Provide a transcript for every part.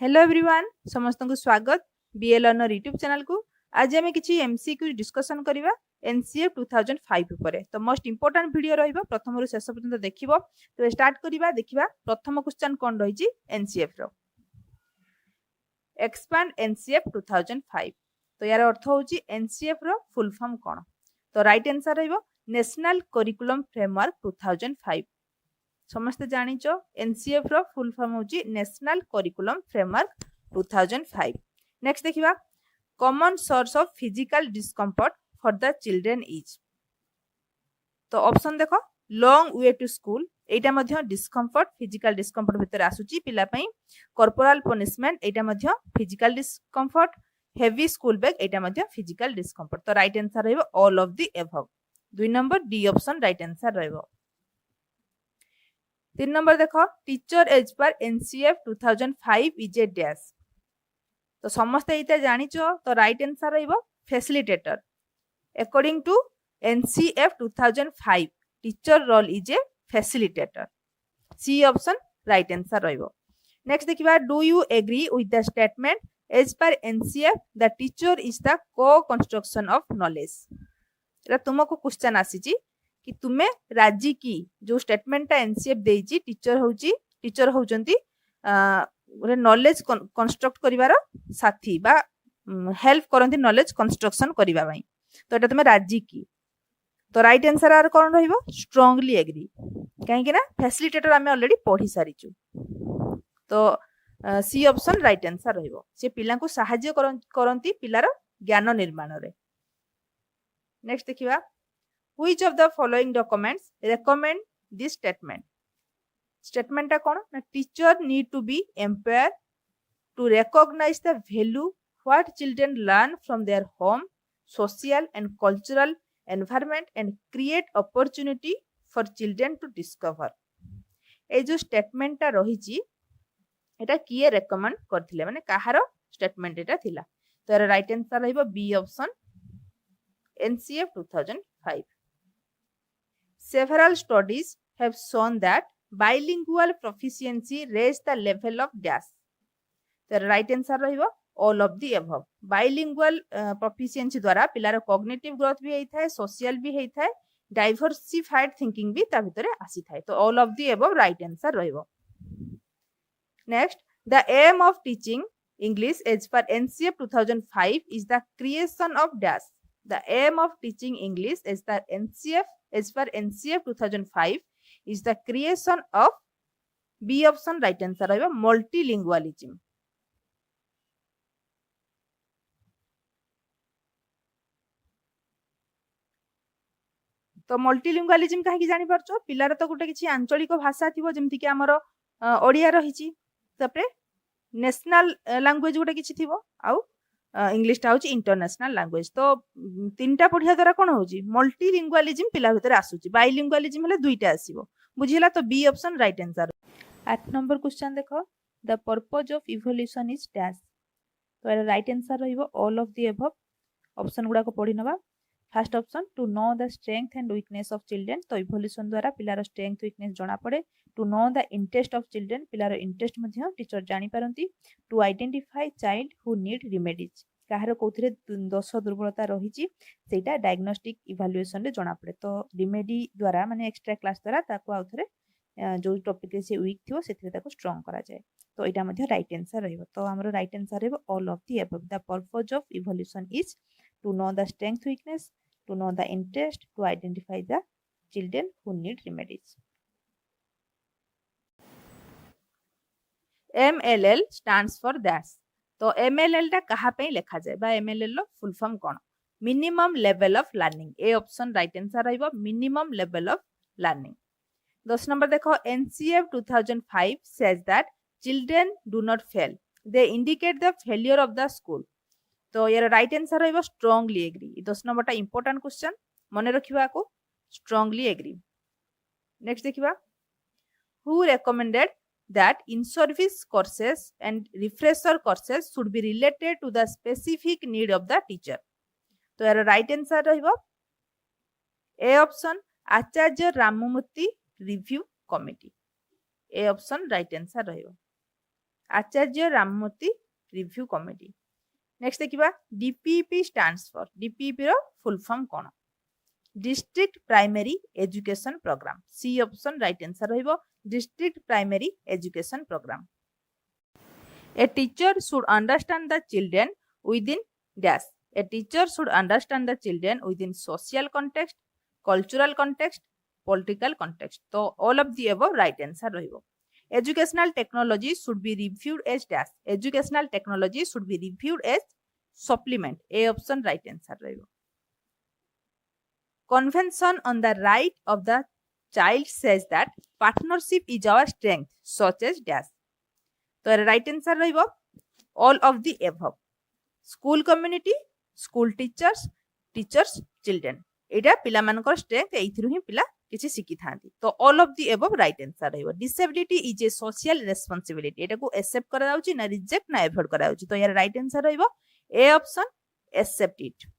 Hello everyone समस्त को स्वागत बीए लर्नर यूट्यूब चैनल को। आज आम किसी एमसीक्यू डिस्कशन करवा एनसीएफ 2005 उपरे। तो मोस्ट इंपोर्टेंट वीडियो रहिबो प्रथम रु शेष पर्यंत देखिबो। तो स्टार्ट करवा देखिबा प्रथम क्वेश्चन कोन रहिछि एनसीएफ रो एक्सपांड एनसीएफ 2005। तो यार अर्थ होछि एनसीएफ रो फुल फॉर्म कोन। तो राइट आंसर रहिबो नेशनल करिकुलम फ्रेमवर्क 2005। समस्त जानिच एनसीएफ रो फुल फॉर्म होची नेशनल करिकुलम फ्रेमवर्क 2005। नेक्स्ट देखिबा common source of physical discomfort for the children is. तो ऑप्शन देखो long way to school Etah Madhya discomfort physical discomfort भितर आसुची पिला पई। कॉर्पोरल पनिशमेंट एटा मध्य physical discomfort. Heavy school bag एटा मध्य फिजिकल डिस्कम्फर्ट। तो राइट आंसर रहइबो all of the above. 2 number D option right answer रहइबो। 3 नंबर देखो teacher as per NCF 2005 is a dash. तो समस्त एटा जानिचो तो राइट आंसर रहइबो facilitator. According to NCF 2005 teacher role is a facilitator. C option right answer रहइबो। Next देखिबा do you agree with the statement as per NCF the teacher is the co construction of knowledge. एटा तुमको question आसीची कि तुमे राजी की जो स्टेटमेंट एनसीएफ देइची टीचर होउचंती नॉलेज कंस्ट्रक्ट करिवार साथी बा हेल्प करंती नॉलेज कंस्ट्रक्शन करिवा भाई। तो एटा तुमे राजी की। तो राइट आंसर आर कोन रहइबो स्ट्रांगली एग्री। काहे कि ना फैसिलिटेटर आमे ऑलरेडी पढी सारिचु। तो सी ऑप्शन राइट आंसर रहइबो। से पिला को सहाय्य करंती पिलार ज्ञान निर्माण रे। नेक्स्ट देखिबा Which of the following documents recommend this statement? Statement टा कोन ना teacher need to be empowered to recognize the value what children learn from their home, social and cultural environment and create opportunity for children to discover. ए जो statement टा रहिची एटा किए recommend करथिले माने काहार statement एटा थिला। तो एरा राइट आंसर रहइबो B option NCF 2005। Several studies have shown that bilingual proficiency raise the level of dash. The right answer रहिबो all of the above. Bilingual proficiency द्वारा पिलार cognitive growth भी हेइथाय, social भी हेइथाय, diversified thinking भी ता भितरे आसीथाय। तो all of the above right answer रहिबो। Next, the aim of teaching English as per NCF 2005 is the creation of dash. The aim of teaching English as per NCF 2005 is the creation of B option right answer रहिबो multilingualism. तो multilingualism काहे कि जानि परछो पिलार तो गुटे किछि आंचलिक भाषा थिबो जेमति कि हमर ओडिया रहिछि तपरे नेशनल लैंग्वेज गुटे किछि थिबो आउ इंग्लिश टा होची इंटरनेशनल लैंग्वेज। तो तीनटा पढ़िया द्वारा कोन होची मल्टीलिंगुअलिज्म पिला भितर आसुची। बाइलिंगुअलिज्म हेले दुईटा आसीबो बुझिला। तो B option right answer. 8 number question देखो the purpose of evolution is dash. तो राइट आंसर रहिबो all of the above. Option गुडा को पढि नबा। First option to no the strength and weakness of children. तो इवोल्यूशन द्वारा पिलार स्ट्रेंथ वीकनेस जणा पड़े। टू नो द इंटरेस्ट ऑफ चिल्ड्रन पिलार इंटरेस्ट मध्य टीचर जानि पारंती। To identify child who need remedies काହାର कोथिरे दोष दुर्बलता रहिछि सेटा डायग्नोस्टिक इवैल्यूएशन रे जणा पड़े। तो रिमेडी द्वारा माने एक्स्ट्रा क्लास द्वारा ताको आउथरे जो टॉपिक रे से वीक थियो सेथिरे ताको स्ट्रांग करा जाय। तो एटा मध्य राइट आंसर रहइबो। तो हमरो राइट आंसर रहइबो all of the above. The purpose of evolution is to know the strength weakness, to know the interest, to identify the children who need remedies. MLL stands for dash. तो MLL टा कहा पे लिखा जाए बा MLL लो full form कोन minimum level of learning. A option right answer रहइबो minimum level of learning. 10 number देखो NCF 2005 says that children do not fail, they indicate the failure of the school. तो यार राइट आंसर रहइबो strongly agree. 10 number टा important question मने रखिबा को strongly agree. Next देखिबा who recommended that in-service courses and refresher courses should be related to the specific need of the teacher. तो यार राइट आंसर रहिबो A option Acharya Ramamurti review committee. A option right answer रहिबो। Acharya Ramamurti review committee. Next देखिबा DPP stands for DPP रो full form कोन district primary education programme C option right answer रहइबो district primary education programme. A teacher should understand the children within dash. A teacher should understand the children within social context, cultural context, political context. So all of the above right answer रहिबो। Educational technology should be reviewed as dash. Educational technology should be reviewed as supplement. A option right answer रहिबो। Convention on the right of the child says that partnership is our strength, such as dash. तो right answer रहिबो all of the above school community school teachers teachers children एटा पिला मानकर strength एइथिरु ही पिला किछि सिखि थांती तो all of the above right answer रहिबो। Disability is a social responsibility एटा को एक्सेप्ट करा जाउची ना रिजेक्ट ना अवॉइड करा जाउची तो यार राइट आंसर रहिबो A option accept it.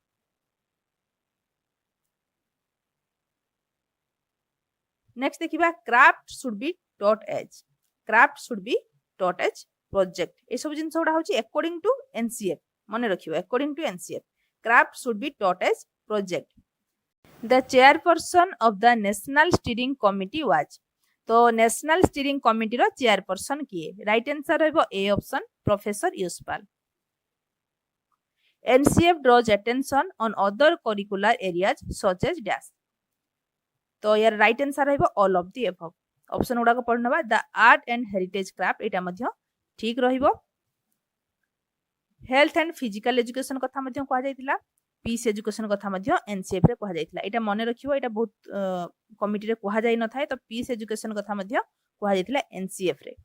Next देखिबा craft should be taught as craft should be taught as project ए सब जिंस उडा होची अकॉर्डिंग टू एनसीएफ माने रखियो according to NCF craft should be taught as project. The chairperson of the national steering committee was तो national steering committee रो chairperson किए राइट आंसर रहबो A option professor Yashpal. NCF draws attention on other curricular areas such as dash तो यार right answer रहबो all of the above option गुडा को पढ़ नबा the art and heritage craft एटा मध्य ठीक रहिबो। हेल्थ एंड फिजिकल एजुकेशन कथा मध्य कहा जायतिला पीस एजुकेशन कथा मध्य एनसीएफ रे कहा जायतिला एटा मने रखिबो एटा बहुत कमिटी रे कहा जाय न थाए तो पीस एजुकेशन कथा मध्य कहा जायतिला एनसीएफ रे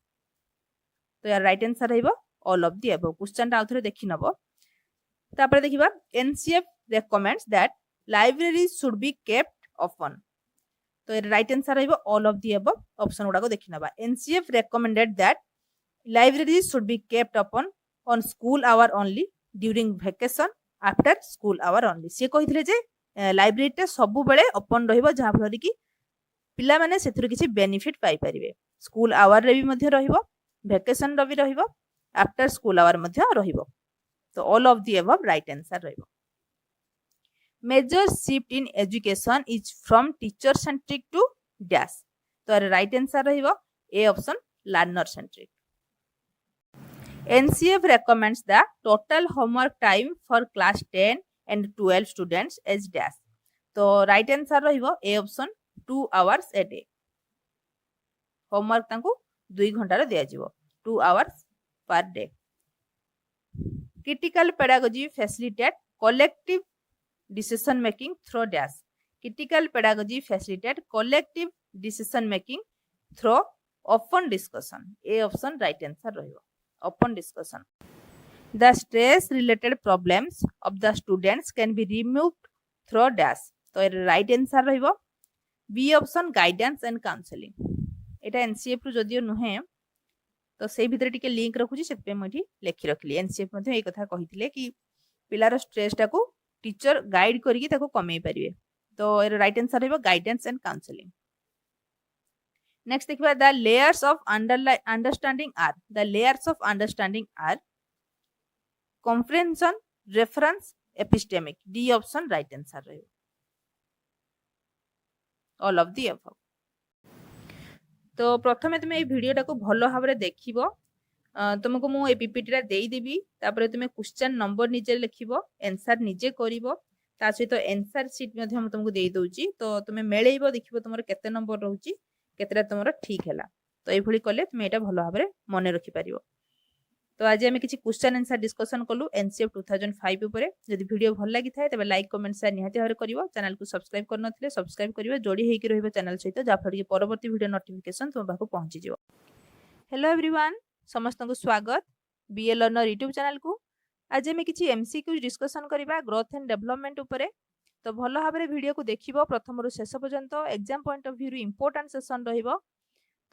तो यार राइट आंसर रहिबो all of the above. Question टा आउथरे देखि नबो तापर देखिबा NCF recommends that libraries should be kept open तो राइट आंसर रहिबो all of the above option गुडा को देखि नबा। NCF recommended that libraries should be kept open on school hour only during vacation after school hour only से कहिथिले जे library टा सब बेले ओपन रहिबो जहा फलरे कि पिला माने सेथुर किछि बेनिफिट पाई परिबे स्कूल आवर रे भी मध्य रहिबो वेकेशन रो भी रहिबो आफ्टर स्कूल आवर मध्य रहिबो तो all of the above right answer रहिबो। Major shift in education is from teacher centric to dash तो राइट आंसर रहिबो A option learner centric. NCF recommends the total homework time for class 10 and 12 students as dash तो right answer रहिबो A option 2 hours a day homework तांको 2 घंटा रे दिया जिवो 2 hours per day। critical pedagogy facilitate collective decision making through dash critical pedagogy facilitate collective decision making through open discussion a option right answer रहिबो open discussion। the stress related problems of the students can be removed through dash तो right answer रहिबो b option guidance and counseling Etah NCF रु जदियो नुहे तो से भितर टिके link रखुची सेते मठी लेखि रखली एनसीएफ मध्ये ए कथा कहिथिले कि पिलार स्ट्रेस टाको टीचर गाइड करिकि ताको कमे परिबे तो राइट आंसर रहबो गाइडेंस एंड काउंसलिंग। नेक्स्ट देखिबा the layers of understanding are the layers of understanding are comprehension reference epistemic D option right answer रहबो ऑल ऑफ द अबव। तो प्रथमे तुमे ए वीडियो टाको भलो भाबरे देखिबो तुमको मु ए पीपीटी देई देबी तापर तुमे क्वेश्चन नंबर निजे लिखिबो आंसर निजे करिवो ता सहित आंसर शीट मध्ये हम तुमको देई दोउची तो तुमे मेळेइबो देखिबो तुमर केते नंबर रहउची केतेरा तुमर ठीक हैला तो ए भली कले तुमे एटा भलो भाबरे मने रखि परिवो। तो आज हम किछि क्वेश्चन आंसर डिस्कशन कलु एनसीएफ 2005 ऊपर जदि वीडियो भल लागि थाए तबे लाइक कमेंट शेयर निहाती भाबरे करिवो चैनल को सब्सक्राइब करन नथिले सब्सक्राइब करिवो जोडी हेकि रहइबो चैनल सहित जाफर कि परवर्ती वीडियो नोटिफिकेशन तुम पाखो पहुंची जिवो। हेलो एवरीवन समस्त को स्वागत बीए लर्नर यूट्यूब चैनल को आज हम किछि एमसीक्यू डिस्कशन करिबा ग्रोथ एंड डेवलपमेंट ऊपर तो भलो भाबरे वीडियो को देखिबो प्रथम रु शेष पर्यंत एग्जाम पॉइंट ऑफ व्यू रु इंपोर्टेंट सेशन रहिबो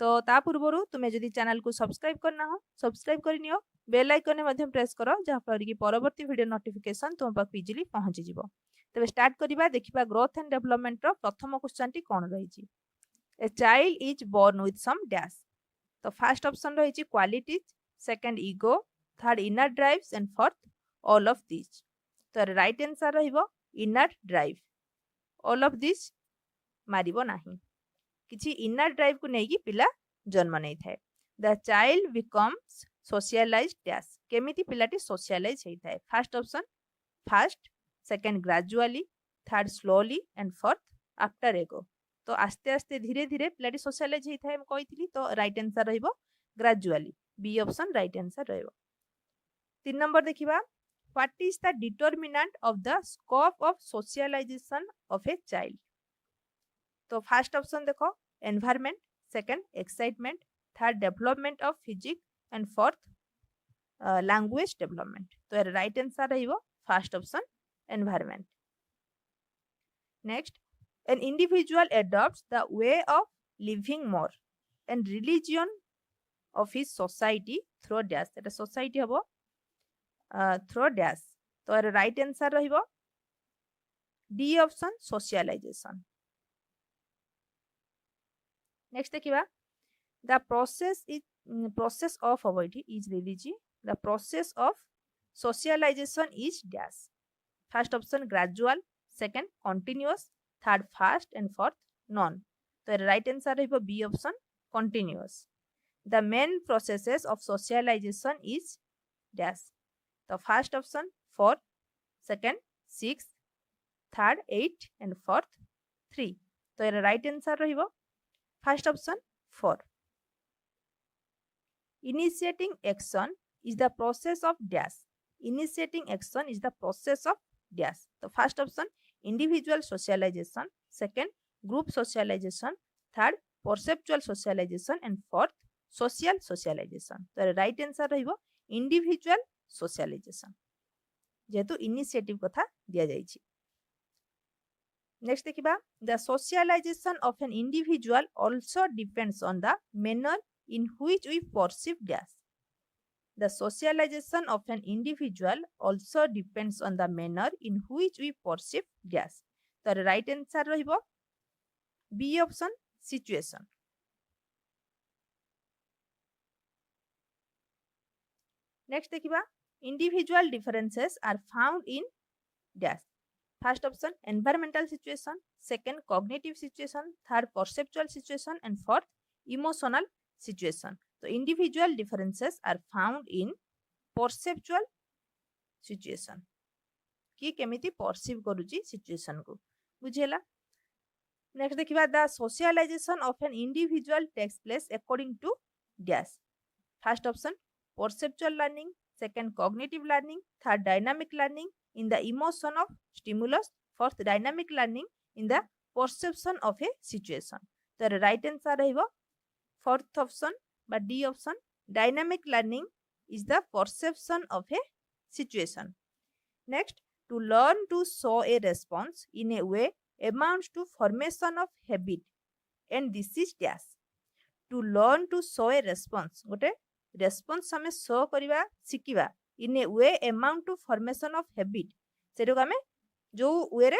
तो ता पूर्वरु तुमे जदि चैनल को सब्सक्राइब करना हो सब्सक्राइब करिनियो बेल आइकन ने माध्यम प्रेस करो जहा पर कि परवर्ती वीडियो नोटिफिकेशन तुम पाक इजीली पहुंची जिवो। तबे स्टार्ट करिबा देखिबा ग्रोथ एंड डेवलपमेंट रो प्रथम क्वेश्चन टी कोन रहिछि a child is born with some dash तो फर्स्ट ऑप्शन रहिछि qualities second ego, third inner drives, and fourth all of these. तो राइट आंसर रहिबो inner drive. All of this मारिबो नाही. किछि इनर ड्राइव को नेकी पिला जन्म नै थाए. The child becomes socialised dash. केमिति पिलाटी सोशलाइज हेइ थाए. First option fast, second gradually, third slowly and fourth after एगो. तो आस्ते आस्ते धीरे धीरे पिलाटी सोशलाइज हेइ थाए म कहितली. तो राइट आंसर रहिबो gradually. B option right answer रहिबो. 3 नंबर देखिबा. What is the determinant of the scope of socialization of a child? तो फर्स्ट ऑप्शन देखो environment, second excitement, third development of physics and fourth language development. तो right answer रहिबो first option environment. Next, an individual adopts the way of living more and religion of his society through dash. এটা society হবো through dash. तो right answer रहिबो D option socialization. Next देखिबा. The process of avoid is रिलीजी. The process of socialization is dash. First option gradual, second continuous, third fast and fourth none. तो right answer रहिबो B option continuous. The main processes of socialization is dash. तो first option 4, second 6, third 8 and fourth 3. तो right answer रहिबो first option 4. Initiating action is the process of dash. Initiating action is the process of dash. तो first option individual socialization, second group socialization, third perceptual socialization and fourth social socialization. तो right answer रहिबो individual socialization, जेहेतु initiative कथा दिया जाइछि. Next देखिबा. The socialization of an individual also depends on the manner in which we perceive dash. The socialization of an individual also depends on the manner in which we perceive dash. तो right answer रहिबो B option situation. Next देखिबा. Individual differences are found in dash. First option environmental situation, second cognitive situation, third perceptual situation and fourth emotional situation. तो individual differences are found in perceptual situation. कि केमिति perceive करूची situation को बुझेला. Next देखिबा. The socialization of an individual takes place according to dash. First option perceptual learning, second cognitive learning, third dynamic learning in the emotion of stimulus, fourth dynamic learning in the perception of a situation. तो right answer रहिबो fourth option बा D option. Dynamic learning is the perception of a situation. Next, to learn to show a response in a way amounts to formation of habit and this is dash. To learn to show a response, गोटे response हमें show करवा शिखा in a way amount to formation of habit. सेटा हमें जो वे रे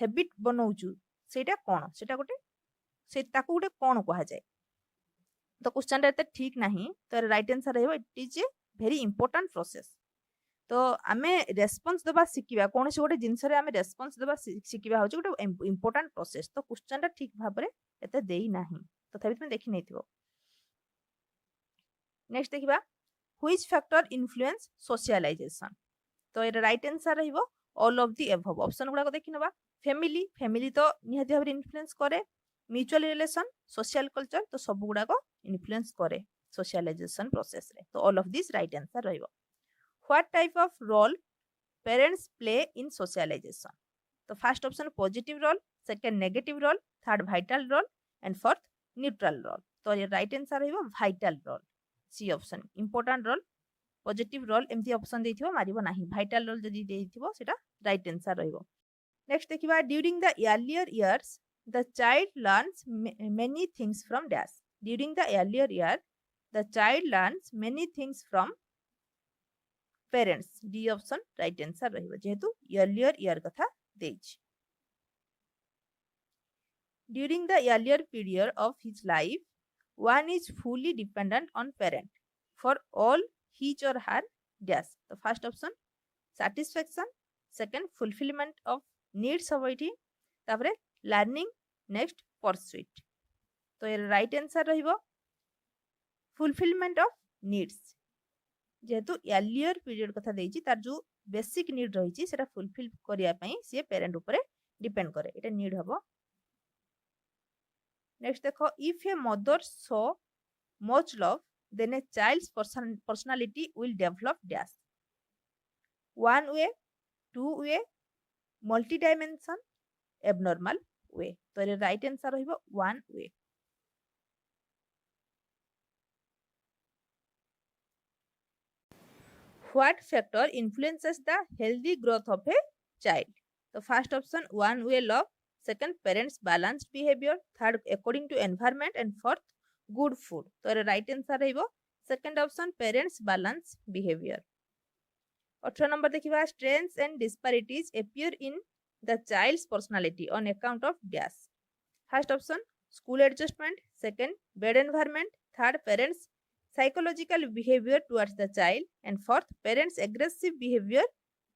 habit बनाउछु सेटा कोन, सेटा गोटे से ताको गोटे कोन कहा जाए. तो क्वेश्चन रे ठीक नहीं. तो राइट आंसर रहबो it is a very important process. तो आमे रेस्पॉन्स दबा शिखिबा कोन से गोटे जिंस रे आमे रेस्पॉन्स दबा शिखिबा होची गोटे इंपोर्टेंट प्रोसेस. तो क्वेश्चन रे ठीक भाबरे एते देई नाही, तथापि तुम देखि नैथिबो. नेक्स्ट देखिबा. Which factor influence socialization. तो ये राइट आंसर रहिबो all of the above. Option गुडा को देखि नबा. फैमिली, फैमिली तो निहाती भाबरे इन्फ्लुएंस करे. म्यूचुअल रिलेशन, सोशल कल्चर, तो सब गुडा को इन्फ्लुएंस करे सोशलाइजेशन प्रोसेस रे. तो all of this right answer रहिबो. What type of role parents play in socialization. तो first option positive role, second negative role, third vital role and fourth neutral role. तो ये राइट आंसर रहिबो vital role. C option important role, positive role एमती option देथिबो मारिबो नाही. Vital role जदी देथिबो सेटा राइट आंसर रहिबो. नेक्स्ट देखिबा. During the earlier years the child learns many things from dash. During the earlier year the child learns many things from parents. D option right answer रहिबो जेहेतु earlier year कथा देछि. During the earlier period of his life one is fully dependent on parent. for all his or her dash. तो first option satisfaction, second fulfillment of needs of it, तापरे learning, next pursuit. तो ये right answer रहिबो fulfillment of needs. जेहेतु earlier period कथा देइची तार जो basic need रही सेटा फुलफिल करिया पई से पेरेंट ऊपर डिपेंड करे एटा नीड हबो. नेक्स्ट देखो if a mother show much love then a child's personality will develop dash. One way, two way, multi dimension, abnormal way. तो ये राइट आंसर रहिबो one way. What factor influences the healthy growth of a child? So first option one way love, second parents balanced behavior, third according to environment, and fourth good food. So right answer रहिबो second option parents balance behavior. 18 number देखिबा strengths and disparities appear in the child's personality on account of dash. First option school adjustment, second bad environment, third parents psychological behavior towards the child, and fourth parents aggressive behavior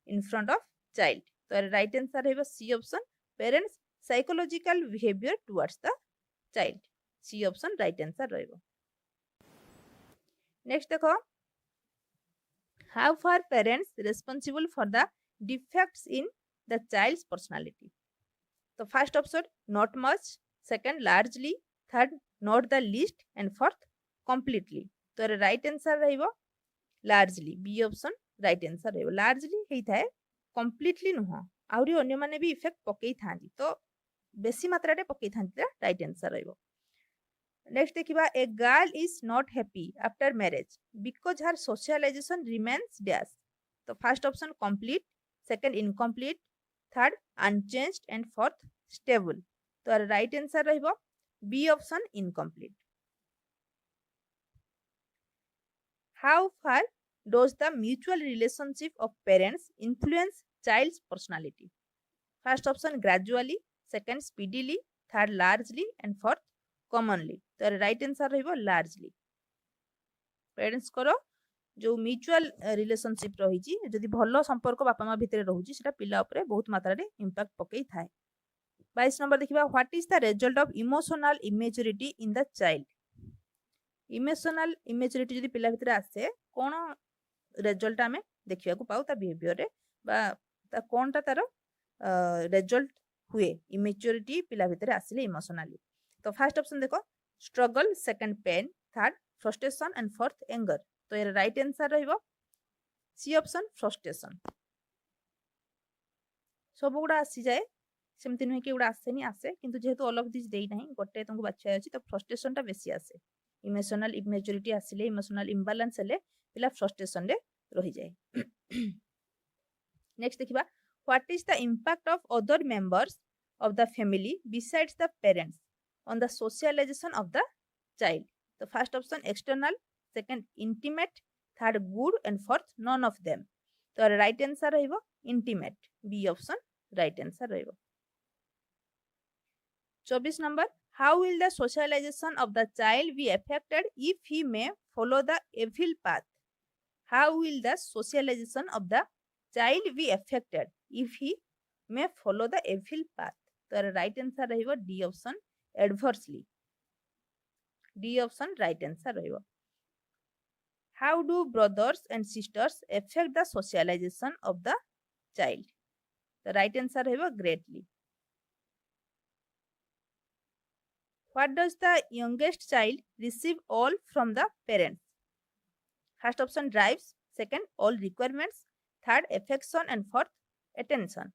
in front of child. So right answer है C option parents psychological behavior towards the child. C option right answer रहेगा. Next देखो how far parents responsible for the defects in the child's personality. So first option not much, second largely, third not the least, and fourth completely. तो right answer रहिबो largely B option right answer रहिबो. Largely हेई थाए completely नुह आउरी अन्य माने भी इफेक्ट पकेई थांदी तो बेसी मात्रा रे पकेई थांदी राइट आंसर रहिबो. नेक्स्ट देखिबा a girl is not happy after marriage because her socialization remains dash. तो first option complete, second incomplete, third unchanged, and fourth stable. तो राइट आंसर रहिबो B option incomplete. How far does the mutual relationship of parents influence child's personality? First option gradually, second speedily, third largely, and fourth commonly. तो right answer रहिबो largely. Parents करो जो mutual relationship रही जदि भल संपर्क बापा माँ भितर रोचे सेटा पिला उपरे बहुत मात्रा रे इंपैक्ट पकई थाए. 22 नंबर देखिबा what is the result of emotional immaturity in the child. Emotional immaturity जदि पिला भितर आसे कोन रिजल्ट आमे देखिया को पाउ ता बिहेवियर रे बा ता कोनटा तार रिजल्ट हुए इमेच्योरिटी पिला भितर आसिले इमोशनली. तो फर्स्ट ऑप्शन देखो struggle, second pain, third frustration, and fourth anger. तो ये राइट आंसर रहिबो सी ऑप्शन फ्रस्ट्रेशन. सब गुडा आसी जाए सेमति नुहे कि गुडा आसेनी आसे किंतु जेहेतु ऑल ऑफ दिस देई नाही गोटे तुमको बाछिया अछि तो फ्रस्ट्रेशन टा बेसी आसे. इमोशनल इमेच्योरिटी आसिले इमोशनल इम्बालांस हेले पिला फ्रस्ट्रेशन रे रही जाए. नेक्स्ट देखिबा what is the impact of other members of the family besides the parents on the socialization of the child. तो first option external, second intimate, third good, and fourth none of them. तो right answer रहिबो intimate B option right answer रहिबो. 24 number how will the socialization of the child be affected if he may follow the evil path? How will the socialization of the child be affected if he may follow the evil path? तो right answer रहिबो D option adversely. D option right answer रहिबो. How do brothers and sisters affect the socialization of the child? The right answer रहिबो greatly. What does the youngest child receive all from the parents? First option drives, second all requirements, third affection, and fourth attention.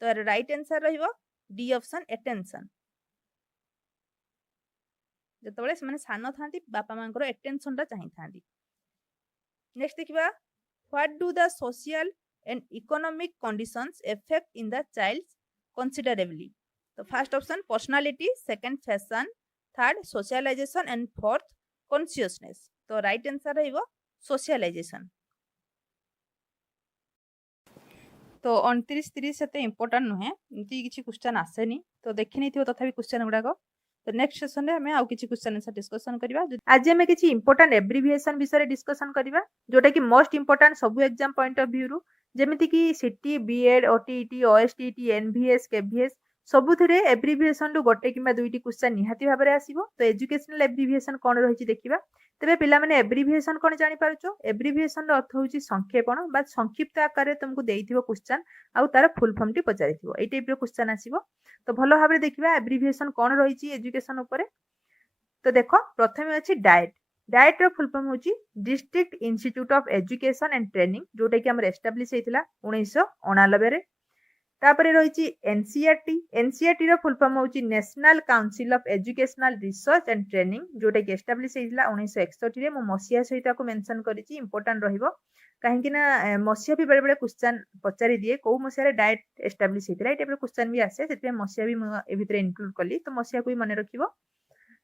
तो right answer रहिबो D option attention. जेतबेले से माने सानो थांती बापा मांकर attention टा चाहि थांती. Next देखिबा what do the social and economic conditions affect in the child's considerably? तो first option personality, second fashion, third socialization, and fourth consciousness. तो राइट आंसर रहिबो सोशलाइजेशन. तो 29 30 सेते इंपोर्टेंट नुहे एमती किछि क्वेश्चन आसेनी तो देखि नै थियो तथापि क्वेश्चन गुडाको तो नेक्स्ट सेशन में आउ किछि क्वेश्चन आंसर डिस्कशन करबा। आज हम किछि इंपोर्टेंट एब्रिविएशन विषय डिस्कशन करबा जोटा कि मोस्ट इंपोर्टेंट सब एग्जाम पॉइंट ऑफ व्यू रु जेमिति कि CT BEd OTET OSTT NVS KVS सबुथिरे एब्रिविएशन रु गोटे किंबा दुईटी क्वेश्चन निहाती भाबरे आसीबो। तो एजुकेशनल एब्रिविएशन कोन रहिछि देखिबा। तेबे पिला माने एब्रिविएशन कोन जानि पारुछो। एब्रिविएशन रो अर्थ होछि संक्षेपण बा संक्षिप्त आकार रे तुमको देइथिबो क्वेश्चन आउ तार फुल फॉर्म टी पचारिथिबो एई टाइप रो क्वेश्चन आसीबो। तो भलो भाबरे देखिबा एब्रिविएशन कोन रहिछि एजुकेशन उपरे। तो देखो प्रथमे अछि डाएट। डाएट रो फुल फॉर्म होछि district institute of education and training जोटा कि हमर एस्टैब्लिश हेतिला 1989 रे। तापरे रहिछि एनसीईआरटी। एनसीईआरटी रो फुल फॉर्म होछि national council of educational research and training जोटा कि एस्टैब्लिश हेतिला 1961 रे। मो मसिया सहित को मेंशन करिछि इंपोर्टेंट रहिबो काहेकि ना मसिया भी बेले बेले क्वेश्चन पचारि दिए को मसिया रे डाएट एस्टैब्लिश हेतिला ए टाइप रो क्वेश्चन भी आसे सेति मसिया भी ए भितरे इंक्लूड कली। तो मसिया को भी माने रखिबो।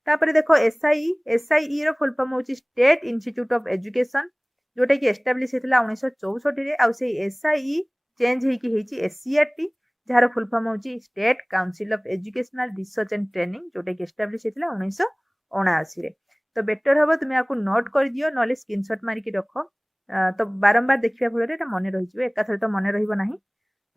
तापरे देखो एसआईई। एसआईई रो फुल फॉर्म होछि स्टेट इंस्टीट्यूट ऑफ एजुकेशन जोटा कि एस्टैब्लिश हेतिला 1964 रे। आ से एसआईई चेंज हेछि एससीईआरटी जार फुल फॉर्म होछि state council of educational research and training जोटा कि एस्टैब्लिश हेतिला 1979 रे। तो बेटर हबो तुमे आकु नोट कर दियो नले स्क्रीनशॉट मारि के रखो। तो बारंबार देखिया फଳରେ एटा मने रहिजिबो एकाथरे तो मने रहिबो नाही।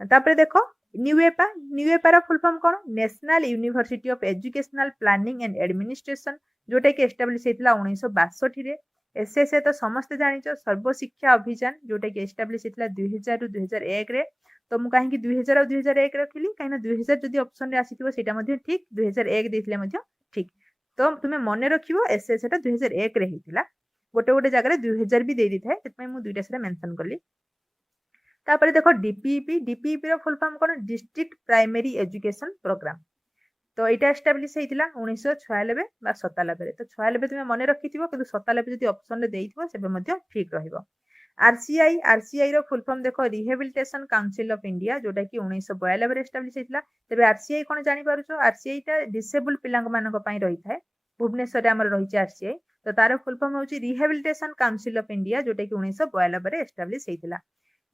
तापरे देखो न्यूएपा। न्यूएपा रो फुल फॉर्म कोन national university of educational planning and administration जोटा कि एस्टैब्लिश हेतिला 1962 रे। एसएसए तो समस्त जानिचो सर्व शिक्षा अभियान जोटा कि एस्टैब्लिश हेतिला 2000 रु 2001 रे। तो मु काहे कि 2000 और 2001 रखिली काहे ना 2000 जदी ऑप्शन रे आसीथिबो सेटा मध्ये ठीक 2001 देथिले मध्ये ठीक। तो तुमे मने रखिबो एसएसए टा 2001 रे हेतिला गोटे गोटे जगह 2000 भी दे दी थाए सेतमै मु दुईटा सेटा मेंशन करली। तापरे देखो डीपीईपी। डीपीईपी रो फुल फॉर्म कोन डिस्ट्रिक्ट प्राइमरी एजुकेशन प्रोग्राम। तो एटा एस्टैब्लिश हेतिला 1996 बा 97 रे। तो 96 तुमे मने रखिथिबो किंतु 97 जदी ऑप्शन रे देइथिबो सेबे मध्ये ठीक रहिबो। आरसीआई। आरसीआई रो फुल फॉर्म देखो रिहेबिलिटेशन काउंसिल ऑफ इंडिया जोटा कि 1992 रे एस्टैब्लिश हेतिला। तबे आरसीआई कोन जानि पारुछो। आरसीआई टा डिसेबल पिलांग मानक पई रही थाए भुवनेश्वर रे हमर रहिछि आरसीआई। तो तार फुल फॉर्म होछि रिहेबिलिटेशन काउंसिल ऑफ इंडिया जोटा कि 1992 रे एस्टैब्लिश हेतिला।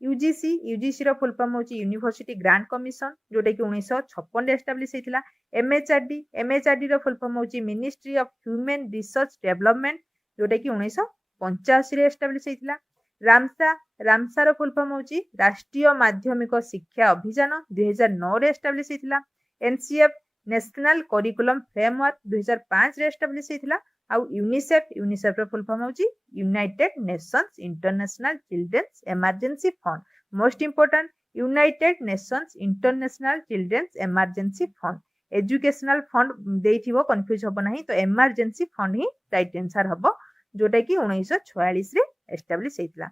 यूजीसी। यूजीसी रो फुल फॉर्म होछि यूनिवर्सिटी ग्रांट कमिशन जोटा कि 1956 रे एस्टैब्लिश हेतिला। एमएचआरडी। एमएचआरडी रो फुल फॉर्म होछि ministry of human research development जोटा कि 1985 रे एस्टैब्लिश हेतिला। रामसा। रामसा रो फुल फॉर्म होछि राष्ट्रीय माध्यमिक शिक्षा अभियान 2009 रे एस्टैब्लिश हेतिला। एनसीएफ नेशनल करिकुलम फ्रेमवर्क 2005 रे एस्टैब्लिश हेतिला। आउ यूनिसेफ। यूनिसेफ रो फुल फॉर्म होछि united nations international children's emergency fund. Most important united nations international children's emergency fund. Educational fund देइथिबो कंफ्यूज होबो नाही। तो इमरजेंसी फंड ही राइट आंसर होबो जोटा कि 1946 रे एस्टैब्लिश हेतिला।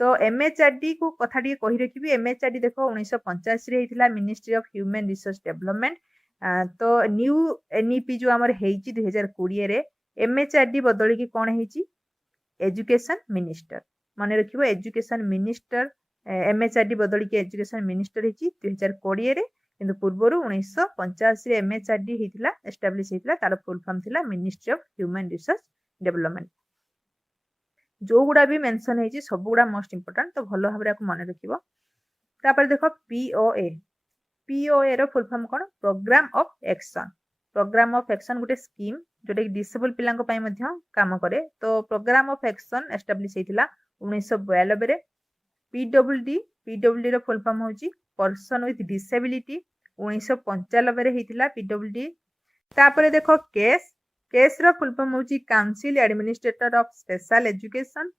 तो एमएचआरडी को कथा डी कहि रखिबी। एमएचआरडी देखो 1985 रे हेतिला ministry of human resource development. तो न्यू एनईपी जो हमर हेछि 2020 रे एमएचआरडी बदली की कोन हेछि एजुकेशन मिनिस्टर। माने रखिबो एजुकेशन मिनिस्टर एमएचआरडी बदली की एजुकेशन मिनिस्टर हेछि 2020 रे किंतु पूर्वरु 1985 रे एमएचआरडी हेतिला एस्टैब्लिश हेतिला तार फुल फॉर्म थिला ministry of human resource development. जो गुडा भी मेंशन हेछि सब गुडा मोस्ट इंपोर्टेंट तो भलो भाबरे को माने रखिबो। तापर देखो पीओए। पीओए रो फुल फॉर्म कोन programme of action. Programme of action गुटे स्कीम जोटे कि डिसेबल पिलांको पई मध्य काम करे। तो प्रोग्राम ऑफ एक्शन एस्टैब्लिश हेतिला 1992 रे। पीडब्ल्यूडी। पीडब्ल्यूडी रो फुल फॉर्म होछि पर्सन विथ डिसेबिलिटी 1995 रे हेतिला पीडब्ल्यूडी। तापरे देखो केस। केस रो फुल फॉर्म होछि council administrator of special education.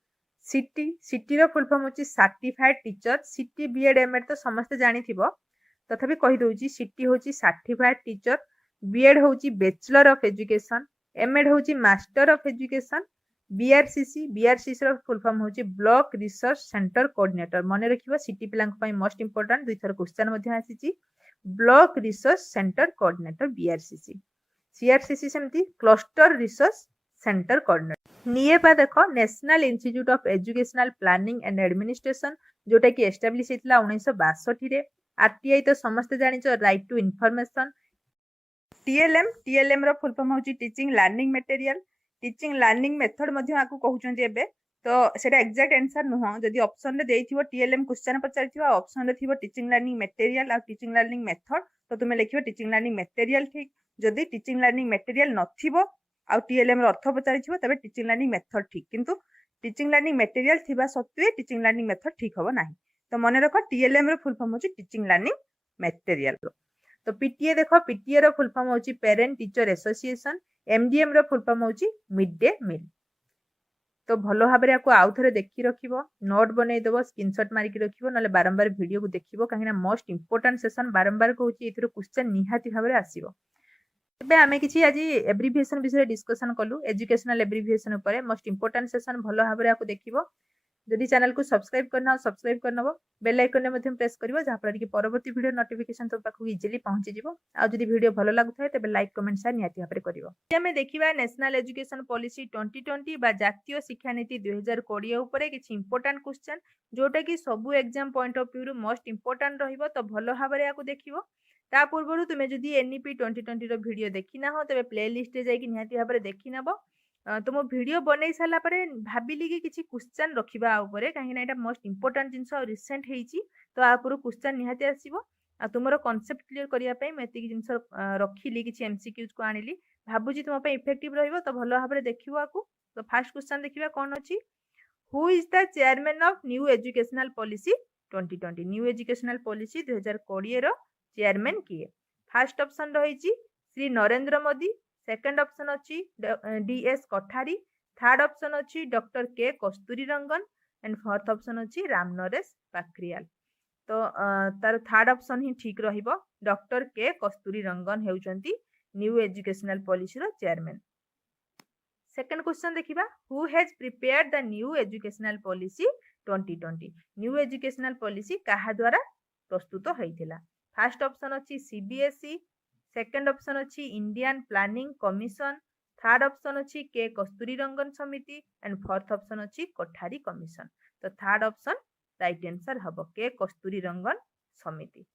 CT. CT रो फुल फॉर्म होछि certified teacher. CT BEd MEd तो समस्त जानि थिबो तथापि कहि दोछि सिटी होछि सर्टिफाइड टीचर। बीएड होछि बैचलर ऑफ एजुकेशन। एमएड होछि master of education. BRCC. BRCC रो फुल फॉर्म होछि ब्लॉक रिसर्च सेंटर कोऑर्डिनेटर। मने रखिबो सिटी पिलांक पई मोस्ट इंपोर्टेंट दुई थर क्वेश्चन मध्ये आसीछि block research centre coordinator BRCC. CRCC सेमती cluster research centre coordinator. NIEPA देखो national institute of educational planning and administration जोटा कि एस्टैब्लिश हेतिला 1962 रे। आरटीआई तो समस्त जानिचो right to information. TLM. TLM रो फुल फॉर्म होची teaching learning material. Teaching learning method मध्ये आकु कहउचंती एबे तो सेटा एग्जैक्ट आंसर नुह जदि ऑप्शन रे देइथिबो टीएलएम क्वेश्चन पचारिथिबो ऑप्शन रे थिबो टीचिंग लर्निंग मटेरियल आ टीचिंग लर्निंग मेथड तो तुमे लिखिबो टीचिंग लर्निंग मटेरियल ठीक जदि टीचिंग लर्निंग मटेरियल नथिबो आ टीएलएम रो अर्थ पचारिथिबो तबे टीचिंग लर्निंग मेथड ठीक किंतु टीचिंग लर्निंग मटेरियल थिबा सत्वे टीचिंग लर्निंग मेथड ठीक हबो नाही तो मन रख टीएलएम रो फुल फॉर्म होची टीचिंग लर्निंग मटेरियल तो पीटीए देखो पीटीए रो फुल फॉर्म होची पेरेंट टीचर एसोसिएशन एमडीएम रो फुल फॉर्म होची मिड डे मील तो भल भाव में आउ थे देखी रखिब नोट बनईदेव स्क्रीनशॉट मारिक रखिब ना बारंबार वीडियो को देखिब कहीं मोस्ट इंपोर्टाट सेशन बारंबार कहूँ क्वेश्चन निहाती भाव में आसो तेज आम कि आज एब्रिविएशन विषय डिस्कसन कलु एजुकेशनल एब्रिविएशन उपर मोस्ट इंपोर्टाट सेशन भल भाव में देखिब जदि चैनल को सब्सक्राइब करना सब्सक्राइब करनब बेल आइकन में प्रेस करिवो जहाँ फल कि परवर्ती वीडियो नोटिफिकेशन तो पाखु इजिली पहुंची जिवो आ जदि वीडियो भलो लागुथाय तबे लाइक कमेंट शेयर निहाती भाव में करिवो आमे देखिबा नेशनल एजुकेशन पॉलिसी 2020 बा जातीय शिक्षा नीति 2020 ऊपर किछि इंपोर्टेंट क्वेश्चन जोटा कि सबु exam point of view most important रहिबो तो भलो भाव में याकू देखिबो ता पूर्वरु तुमे जदि एनईपी 2020 रो वीडियो देखिना हो तबे प्लेलिस्ट रे जाई कि निहाती भाव में देखि नबो तो मो वीडियो बनई सारा पर भाविली कि किसी क्वेश्चन रखा कहीं मोस्ट इंपोर्टाट जिनस रिसेंट होती तो आपुर क्वेश्चन निहाती आसो आ तुम कनसेप्ट क्लीयर करने मुझे जिन रखिली कि एमसीक्यूज को आनिली भावुची तुम इफेक्टिव रही भल भाव में देखो आपको तो फास्ट क्वेश्चन देखा कौन अच्छी who is the chairman of new educational policy 2020 new educational policy 2020 रो चेयरमैन किए फास्ट ऑप्शन रही श्री नरेंद्र मोदी सेकंड ऑप्शन अच्छी डीएस कोठारी थर्ड ऑप्शन अच्छी doctor K Kasturi Rangan and fourth option अच्छी राम नरेश पाखरियाल तो तार थर्ड ऑप्शन ही ठीक रहिबो डॉक्टर के कस्तूरी रंगन हेउचंती न्यू एजुकेशनल पॉलिसी रो चेयरमैन सेकंड क्वेश्चन देखिबा who has prepared the new educational policy 2020 new educational policy काहा द्वारा प्रस्तुत होइथिला फर्स्ट ऑप्शन अच्छी सीबीएसई सेकंड ऑप्शन अच्छी Indian planning commission third option अच्छी के कस्तूरी रंगन समिति एंड फोर्थ ऑप्शन अच्छी कोठारी कमिशन तो थर्ड ऑप्शन राइट आंसर हबो के कस्तूरी रंगन समिति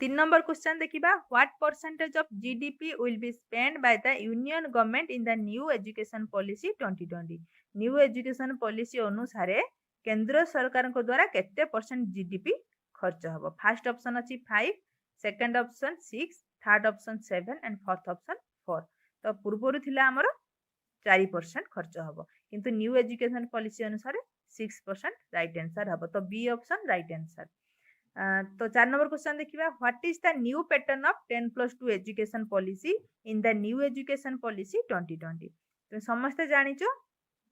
3 नंबर क्वेश्चन देखिबा what percentage of GDP will be spend by the union government in the new education policy 2020 new education policy अनुसार केंद्र सरकार को द्वारा केते परसेंट जीडीपी खर्च हबो फर्स्ट ऑप्शन अच्छी 5 second option 6 third option 7 and fourth option 4 तो पूर्वर थिला हमर 4% खर्च हबो किंतु न्यू एजुकेशन पॉलिसी अनुसार 6% राइट आंसर हबो तो बी ऑप्शन राइट आंसर तो 4 नंबर क्वेश्चन देखिबा what is the new pattern of 10+2 education policy in the new education policy 2020 तो समस्त जानिचो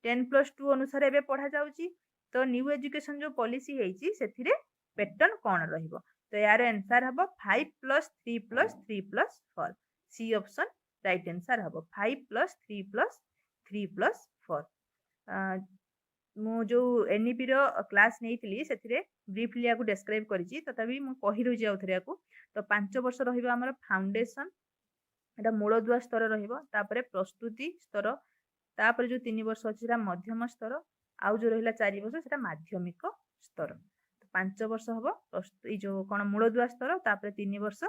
10+2 अनुसार एबे पढ़ा जाउची तो न्यू एजुकेशन जो पॉलिसी हेची सेथिरे पैटर्न कोन रहिबो तो यार आंसर हम 5+3+3+4 सी ऑप्शन राइट आंसर हम 5+3+3+4 मु जो एनईपी रो क्लास नहीं से ब्रीफली या डेस्क्राइब करी तथापि मुझे कही दूसरी आउ थे तो 5 वर्ष रहा आमर फाउंडेशन एटा मूलदुआ स्तर रही प्रस्तुति स्तर तापर जो 3 वर्ष अच्छी मध्यम स्तर आउ जो रहा 4 वर्ष से माध्यमिक स्तर 5 वर्ष हम जो कौन मूलदुआ स्तर तापर 3 वर्ष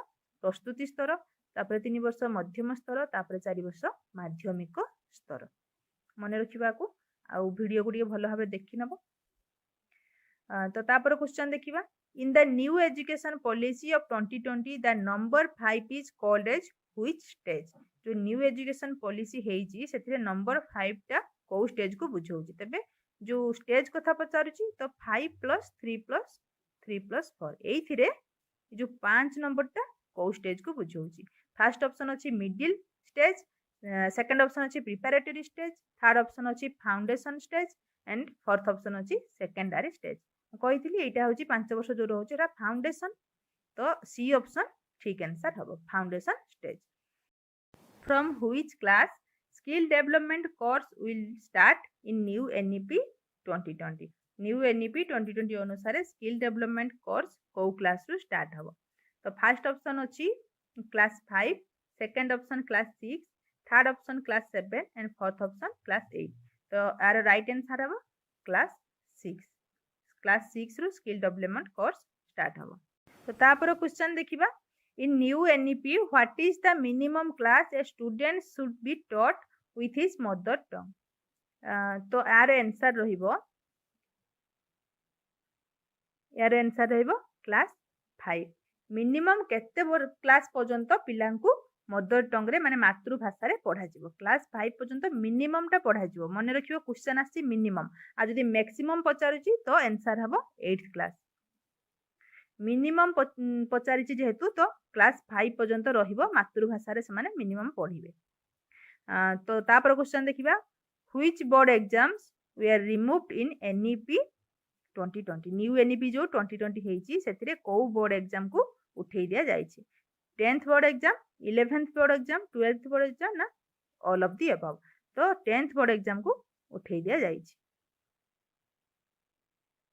प्रस्तुति स्तर तापर 3 वर्ष मध्यम स्तर तापर 4 वर्ष माध्यमिक स्तर मन रखा को आउ वीडियो को भल भाव देखि नब तो तापर क्वेश्चन देखिबा in the new education policy of 2020 the number 5 is called as which stage जो न्यू एजुकेशन पॉलिसी हेजी सेथिरे नंबर 5 टा को स्टेज को बुझाउची तबे जो स्टेज कथा पचारुची तो 5+3+3+4 एथिरे जो 5 नंबर टा को स्टेज को बुझाउची फर्स्ट ऑप्शन अछि मिडिल स्टेज सेकंड ऑप्शन अछि प्रिपरेटरी स्टेज थर्ड ऑप्शन अछि foundation stage and fourth option अछि सेकेंडरी स्टेज कहितली एटा होची 5 वर्ष जो रहउची एटा फाउंडेशन तो सी ऑप्शन ठीक आंसर हबो foundation stage from which class skill development course will start in new NEP 2020 new NEP 2020 अनुसार स्किल डेवलपमेंट कोर्स को क्लास रु स्टार्ट हबो तो फर्स्ट ऑप्शन अछि class 5 second option class 6 third option class 7 and fourth option class 8 तो are right answer हबो class 6 रु skill development course start हबो तो तापर क्वेश्चन देखिबा in new NEP what is the minimum class a student should be taught with his mother tongue तो यार answer रहिबो यार आंसर रहिबो क्लास 5 मिनिमम केते क्लास पर्यंत पिलांकु मदर टंग रे माने मातृभाषा रे पढ़ा जिवो क्लास 5 पर्यंत मिनिमम टा पढ़ा जिवो मन रखिबो क्वेश्चन आसी मिनिमम आ जदी मैक्सिमम पचारुची तो आंसर हबो 8th क्लास मिनिमम पचारिची जेहेतु तो क्लास 5 पर्यंत रहिबो मातृभाषा रे से माने मिनिमम पढ़िबे तो तापर क्वेश्चन देखिबा which board exams way removed in NEP 2020 new NEP जो 2020 हेची सेथिरे को बोर्ड एग्जाम को उठेई दिया जायछि 10th board exam 11th board exam 12th board exam ना ऑल ऑफ दी अबव तो 10th बोर्ड एग्जाम को उठेई दिया जायछि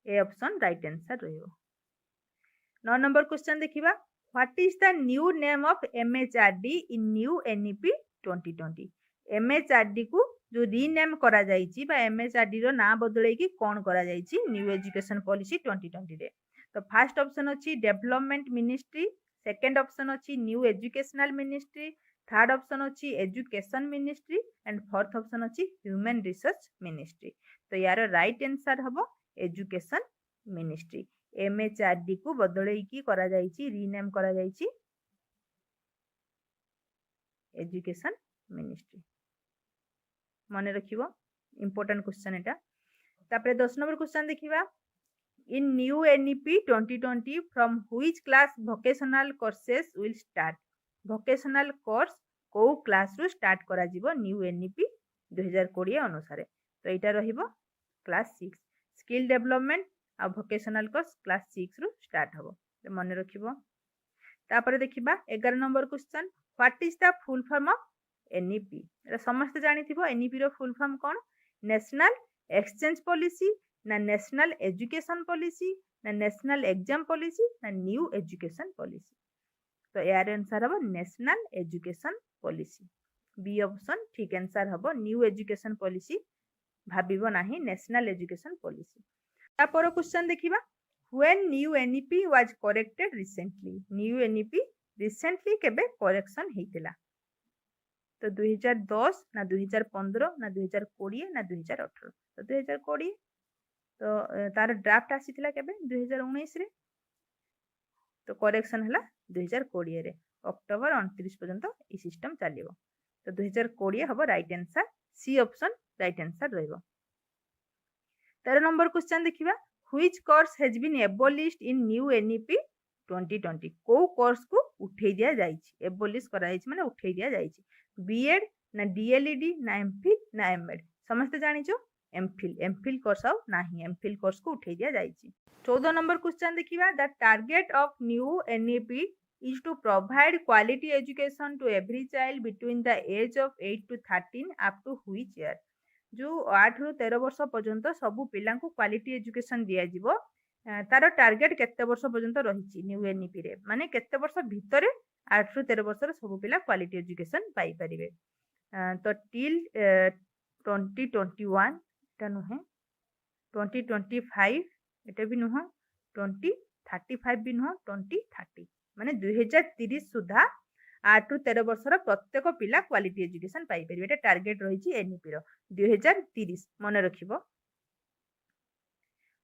ए ऑप्शन राइट आंसर रहिबो 9 नंबर क्वेश्चन देखिबा what is the new name of MHRD in new NEP 2020 MHRD को जो rename करा जायछि बा एमएचआरडी रो ना बदलै कि कोन करा जायछि न्यू एजुकेशन पॉलिसी 2020 रे तो फर्स्ट ऑप्शन अछि डेवलपमेंट मिनिस्ट्री सेकंड ऑप्शन अछि new educational ministry third option अछि education ministry and fourth option अछि ह्यूमन रिसर्च मिनिस्ट्री तो यार राइट आंसर हबो एजुकेशन मिनिस्ट्री एमएचआरडी को बदलै कि करा जायछि रीनेम करा जायछि एजुकेशन मिनिस्ट्री मन रखिबो इंपोर्टेंट क्वेश्चन एटा तापरे 10 नंबर क्वेश्चन देखिबा in new NEP 2020 from which class vocational courses will start vocational course को क्लास रु स्टार्ट करा जिवो न्यू एनईपी 2020 अनुसार तो एटा रहिबो क्लास 6 स्किल डेवलपमेंट आ वोकेशनल कोर्स क्लास 6 रु स्टार्ट हबो तो मन रखिबो तापरे देखिबा 11 number question what is the full form of NEP समस्त जानी एनईपी रो फुल फॉर्म कौन नेशनल एक्सचेंज पॉलिसी ना नेशनल एजुकेशन पॉलिसी ना नेशनल एग्जाम पॉलिसी ना न्यू एजुकेशन पॉलिसी तो यार आंसर हबो national education policy B option ठीक आंसर हबो न्यू एजुकेशन पॉलिसी भाबिबो नाही नेशनल एजुकेशन पॉलिसी तापर क्वेश्चन देखिबा when new NEP was corrected recently new NEP recently केबे करेक्शन हेतिला तो 2010 ना 2015 ना 2020 ना 2018 तो 2020 तो तार ड्राफ्ट आसीथिला केबे 2019 रे तो करेक्शन हला 2020 रे अक्टोबर 29 पर्यंत ई सिस्टम चलिबो तो 2020 हबो right answer C option right answer रहइबो 13 नंबर क्वेश्चन देखिबा which course has been abolished in new NEP 2020 को कोर्स को उठेई दिया जायछि एबोलिश करा जायछि माने उठेई दिया जायछि बीएड ना डीएलईडी ना एमफिल ना एमएड समस्त जानिचो एमफिल कोर्स आउ नाही एमफिल कोर्स को उठेई दिया जायछि 14 नंबर क्वेश्चन देखिबा the target of new NEP is to provide quality education to every child between the age of 8 to 13 up to which year जो 8 रु 13 वर्ष पर्यंत सब पिला को क्वालिटी एजुकेशन दिया जिवो तार टारगेट केते वर्ष पर्यंत रहिछि न्यू एनईपी रे माने केते वर्ष भितरे 8 रु 13 वर्ष सब पिला क्वालिटी एजुकेशन पाई परिबे तो टिल 2021 एटा नुहे 2025 एटा भी नुह 2035 भी नुह 2030 माने 2030 सुधा 8 रु 13 वर्षर प्रत्येक पिला क्वालिटी एजुकेशन पाई परिबे एटा टारगेट रहिछि एनईपी रो 2030 मन रखिबो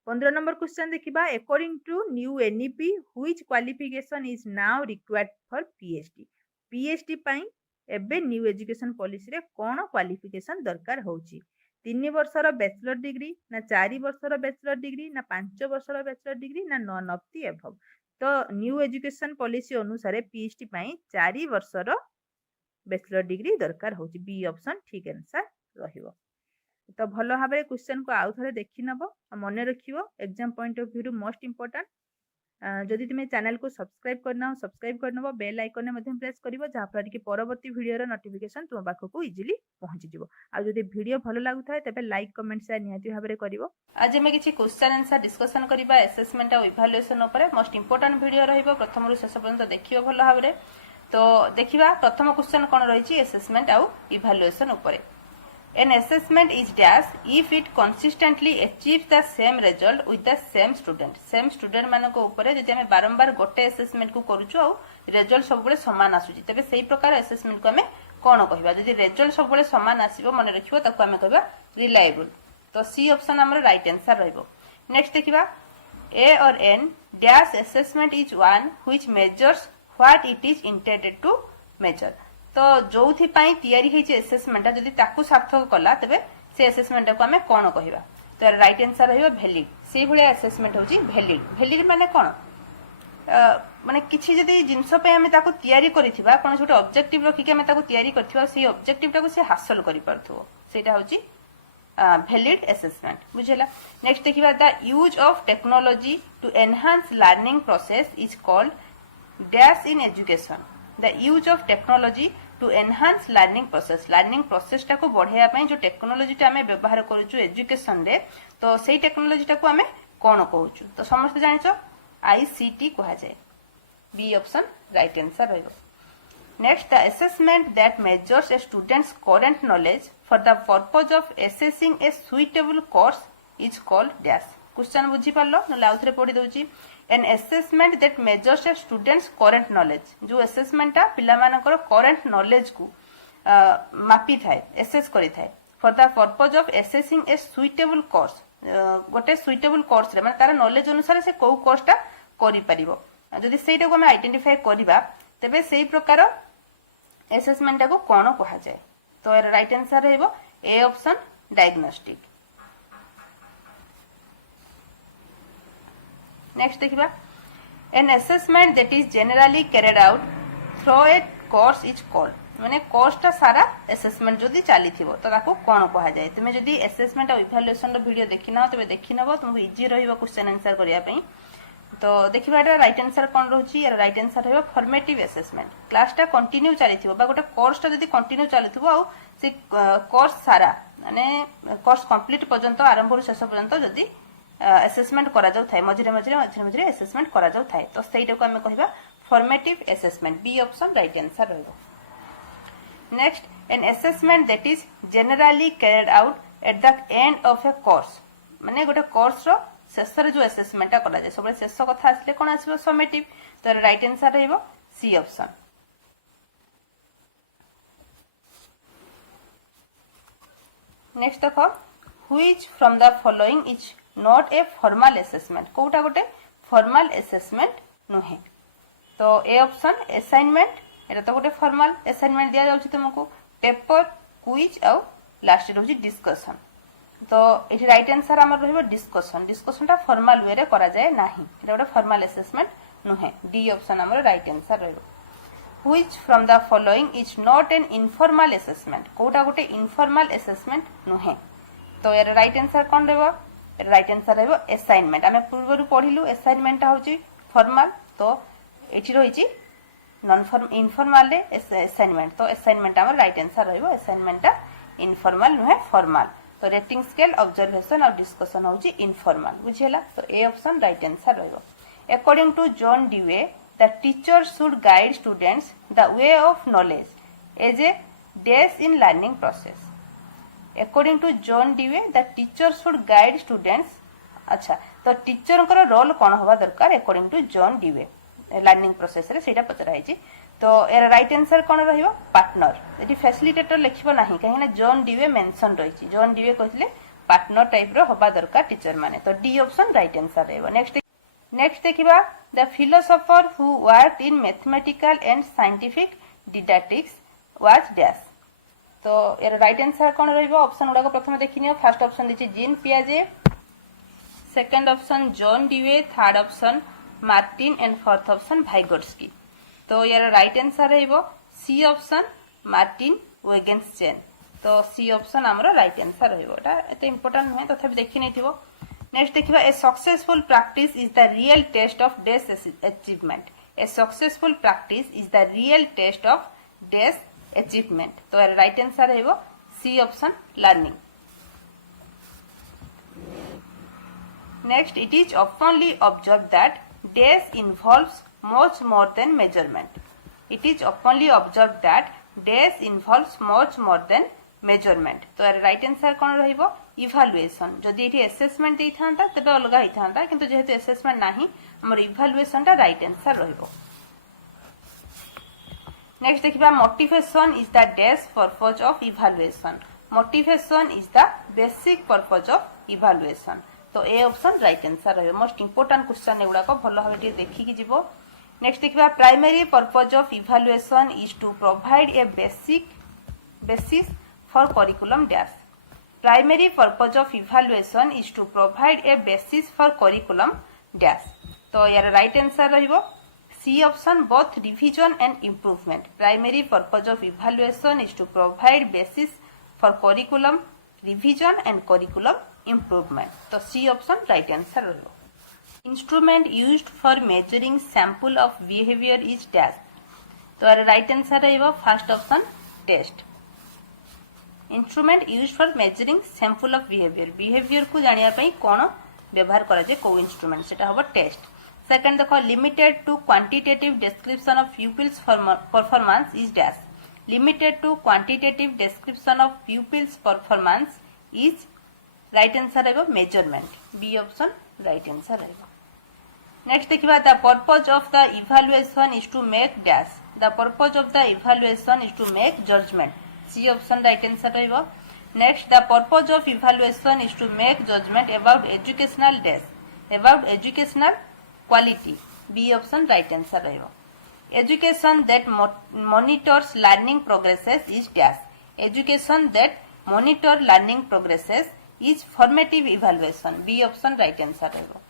15 नंबर क्वेश्चन देखिबा according to new NEP which qualification is now required for PhD PhD पई एबे न्यू एजुकेशन पॉलिसी रे कोन क्वालिफिकेशन दरकार होउची 3 वर्षर बैचलर डिग्री ना 4 वर्षर बैचलर डिग्री ना 5 वर्षर बैचलर डिग्री ना नॉन ऑफ दी अबव तो न्यू एजुकेशन पॉलिसी अनुसार पीएचडी पई 4 वर्षर बैचलर डिग्री दरकार होउची बी ऑप्शन ठीक आंसर रहिबो तो भलो भाव क्वेश्चन को आउ थे देखि नब मन रखिबो exam point of view most important जदि तुम चैनल को सब्सक्राइब करना सब्सक्राइब करनबो बेल आइकन में मध्यम प्रेस करिवो जहा फल कि परवर्ती वीडियो रो नोटिफिकेशन तुम पाखको इजीली पहुंची जिवो आ जदि वीडियो भलो लागुथाय तबे लाइक कमेंट शेयर निहाती भाबरे करिवो आज हम किछि क्वेश्चन आंसर डिस्कशन करिबा असेसमेंट आ इवैल्यूएशन ऊपर मोस्ट इंपोर्टेंट वीडियो रहइबो प्रथम रु शेष पर्यंत देखियो भलो भाबरे तो देखिबा प्रथम क्वेश्चन कोन रहिछि असेसमेंट आ इवैल्यूएशन ऊपर An assessment is dash if it consistently achieves the same result with the same student. Same student मानको ऊपर जदि हमें बारंबार गोटे assessment को करूछु आ result सब गुले समान आसुची तबे सेही प्रकार assessment को हमें कौन कहबा जदि रिजल्ट सब बेले समान आसीबो मन रखिबो ताको आमे कहबा रिलायबल तो सी ऑप्शन हमर राइट आंसर रहइबो नेक्स्ट देखिबा ए और an dash assessment is one which measures what it is intended to measure तो जोथि पई तयारी हेछि असेसमेंट जदि ताकू सार्थक कला तबे से असेसमेंट को आमे कोन कहबा तो राइट आंसर रहइबो वैलिड से भले असेसमेंट होछि वैलिड वैलिड माने कोन माने किछि जदि जिंस पे आमे ताकू तयारी करिथिबा कोन छोटे ऑब्जेक्टिव रखि के आमे ताकू तयारी करथिबा से ऑब्जेक्टिव ताकू से हासिल करि परथो सेटा होछि वैलिड असेसमेंट बुझेला नेक्स्ट देखिबा the use of technology to enhance learning process is called dash in education the use of technology to enhance learning process टाको बढ़ाया पई जो टेक्नोलॉजी टा हमें व्यवहार करूछु एजुकेशन रे तो सेही टेक्नोलॉजी टाको हमें कोन कहूछु तो समस्त जानिचो आईसीटी कहा जाए बी ऑप्शन राइट आंसर रहइबो next the assessment that measures a student's current knowledge for the purpose of assessing a suitable course is called dash question बुझी पारलो न आउथरे पढी दउची an assessment that measures a student's current knowledge जो assessment ता पिला मानकर करंट नॉलेज को मापी थाए एसेस करि थाए for the purpose of assessing a suitable course गोटे सुइटेबल कोर्स रे माने तार नॉलेज अनुसार से को कोर्सटा करि परिबो जदि सेटा को हम आइडेंटिफाई करबा तबे सेही प्रकार असेसमेंट को कोन कहा जाय तो राइट आंसर रहइबो ए ऑप्शन डायग्नोस्टिक नेक्स्ट देखिबा an assessment that is generally carried out through a course is called माने कोर्सटा सारा असेसमेंट जदि चली थिबो तो ताको कोन कहा जाय तुमे जदि असेसमेंट और इवैल्यूएशन रो वीडियो देखिना तबे देखिनबो तुमको इजी रहइबो क्वेश्चन आंसर करिया पई तो देखिबा एटा राइट आंसर कोन रहउची यार राइट आंसर रहइबो फॉर्मेटिव असेसमेंट क्लासटा कंटिन्यू चली थिबो बा गोटे कोर्सटा जदि कंटिन्यू चली थिबो आ से कोर्स सारा माने कोर्स कंप्लीट पर्यंत आरंभ रु शेष पर्यंत जदि असेसमेंट करा जाउ थाए मझिरे असेसमेंट करा जाउ थाए तो सेटा को हमें कहबा formative assessment B option right answer रहइबो next an assessment that is generally carried out at the end of a course माने गोटे कोर्स रो शेष रे जो असेसमेंट कला जाय सबले शेष कथा आसले कोन आसीबो समेटिव तो राइट आंसर रहइबो सी ऑप्शन नेक्स्ट देखो which from the following is not a formal assessment कोटा गोटे फॉर्मल असेसमेंट नहे तो ए ऑप्शन असाइनमेंट एटा तो गोटे फॉर्मल असाइनमेंट दिया जाउछि तुमको पेपर क्विज और लास्ट रहउछि डिस्कशन तो एठी राइट आंसर हमर रहइबो डिस्कशन ता फॉर्मल वे रे करा जाय नाही एटा गोटे फॉर्मल असेसमेंट नहे डी ऑप्शन हमर राइट आंसर रहइबो which from the following is not an informal assessment कोटा गोटे इनफॉर्मल असेसमेंट नहे तो यार राइट आंसर कोन रहइबो राइट आंसर रहइबो असाइनमेंट आमे पूर्वरु पढिलु असाइनमेंट ता होछि फॉर्मल तो एठी रहिछि नॉन फॉर्म इनफॉर्मल रे असाइनमेंट तो असाइनमेंट हमर राइट आंसर रहइबो असाइनमेंट ता इनफॉर्मल नहे फॉर्मल तो रेटिंग स्केल ऑब्जर्वेशन और डिस्कशन होछि इनफॉर्मल बुझियला तो ए ऑप्शन राइट आंसर रहइबो according to John Dewey the teacher should guide students the way of knowledge as a dash in learning process according to John Dewey the teacher should guide students अच्छा तो teacher को role कोन होबा दरकार according to John Dewey learning process रे सेटा पचरा हिची तो एरा राइट आंसर कोन रहिबो पार्टनर एटी फैसिलिटेटर लिखिबो नाही काहे ना जॉन डीवे मेंशन रहिची जॉन डीवे कहले पार्टनर टाइप रो होबा दरकार टीचर माने तो डी ऑप्शन राइट आंसर रहइबो नेक्स्ट देखिबा the philosopher who worked in mathematical and scientific didactics was dash तो एरा राइट आंसर कोन रहिबो ऑप्शन उडा को प्रथम देखिनियो फर्स्ट ऑप्शन दिछि जीन पियाजे second option John Dewey third option Martin and fourth option Vygotsky तो यार राइट आंसर रहइबो सी ऑप्शन मार्टिन वेगेन्सचेन तो सी ऑप्शन हमरो राइट आंसर रहइबो एटा एते इंपोर्टेंट नहे तथापि देखि नेथिबो नेक्स्ट देखिबा a successful practice is the real test of this achievement a successful practice is the real test of this achievement तो यार राइट आंसर रहइबो C option learning next it is oftenly observed that days involves much more than measurement. It is openly observed that days involves much more than measurement. तो यार right answer कोन रहइबो evaluation जदि एठी assessment देई थांता तबे अलगा हि थांता किंतु जेहेतु असेसमेंट नाही हमर इवैल्यूएशन ता राइट आंसर रहइबो नेक्स्ट देखिबा motivation is the dash purpose of evaluation motivation is the basic purpose of evaluation तो ए ऑप्शन राइट आंसर रहिबो मोस्ट इंपोर्टेंट क्वेश्चन एगुडा को भलो भाबे देखि कि जीवो नेक्स्ट देखिबा primary purpose of evaluation is to provide a basis for curriculum dash primary purpose of evaluation is to provide a basis for curriculum dash तो यार राइट आंसर रहिबो C option both revision and improvement primary purpose of evaluation is to provide basis for curriculum revision and curriculum improvement तो C option right answer रहिबो instrument used for measuring sample of behaviour is dash तो यार right answer रहिबो first option test instrument used for measuring sample of behaviour को जानिया पई कोन व्यवहार करा जे को इंस्ट्रूमेंट सेटा हबो टेस्ट सेकंड देखो limited to quantitative description of pupils' performance is dash limited to quantitative description of pupils' performance is right answer रहबो measurement B option right answer रहबो नेक्स्ट देखिबा the purpose of the evaluation is to make dash the purpose of the evaluation is to make judgement C option right answer रहबो next the purpose of evaluation is to make judgement about educational dash about educational quality B option right answer रहबो education that monitors learning progresses is dash education that monitor learning progresses is formative evaluation B option right answer रहबो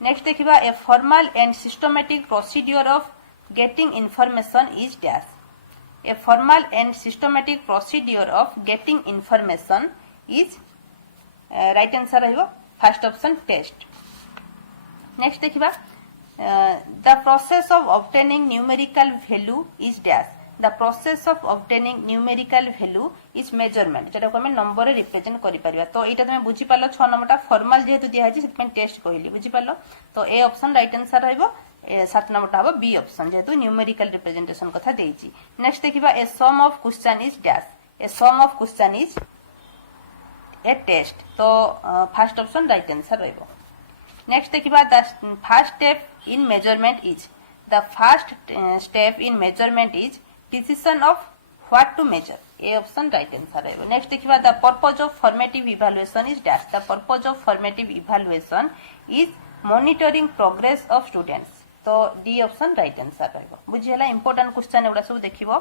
next देखिबा a formal and systematic procedure of getting information is dash A formal and systematic procedure of getting information is right answer रहिबो first option test. Next देखिबा the process of obtaining numerical value is dash. The process of obtaining numerical value is measurement. जेटा को हम number रे represent करि परिबा तो एटा तमे बुझी पालो 6 नंबरटा फॉर्मल जेहेतु दिया है सेट में टेस्ट कहली बुझी पालो तो ए ऑप्शन राइट आंसर रहिबो 7 नंबरटा हबो बी ऑप्शन जेहेतु न्यूमेरिकल रिप्रेजेंटेशन कथा देइची नेक्स्ट देखिबा a sum of question is dash a sum of question is a test तो फर्स्ट ऑप्शन राइट आंसर रहिबो नेक्स्ट देखिबा the first step in measurement is the first step in measurement is decision of what to measure A option right answer रहिबो next देखिबा the purpose of formative evaluation is dash the purpose of formative evaluation is monitoring progress of students तो D option right answer रहिबो बुझियला important question एगुडा सब देखिबो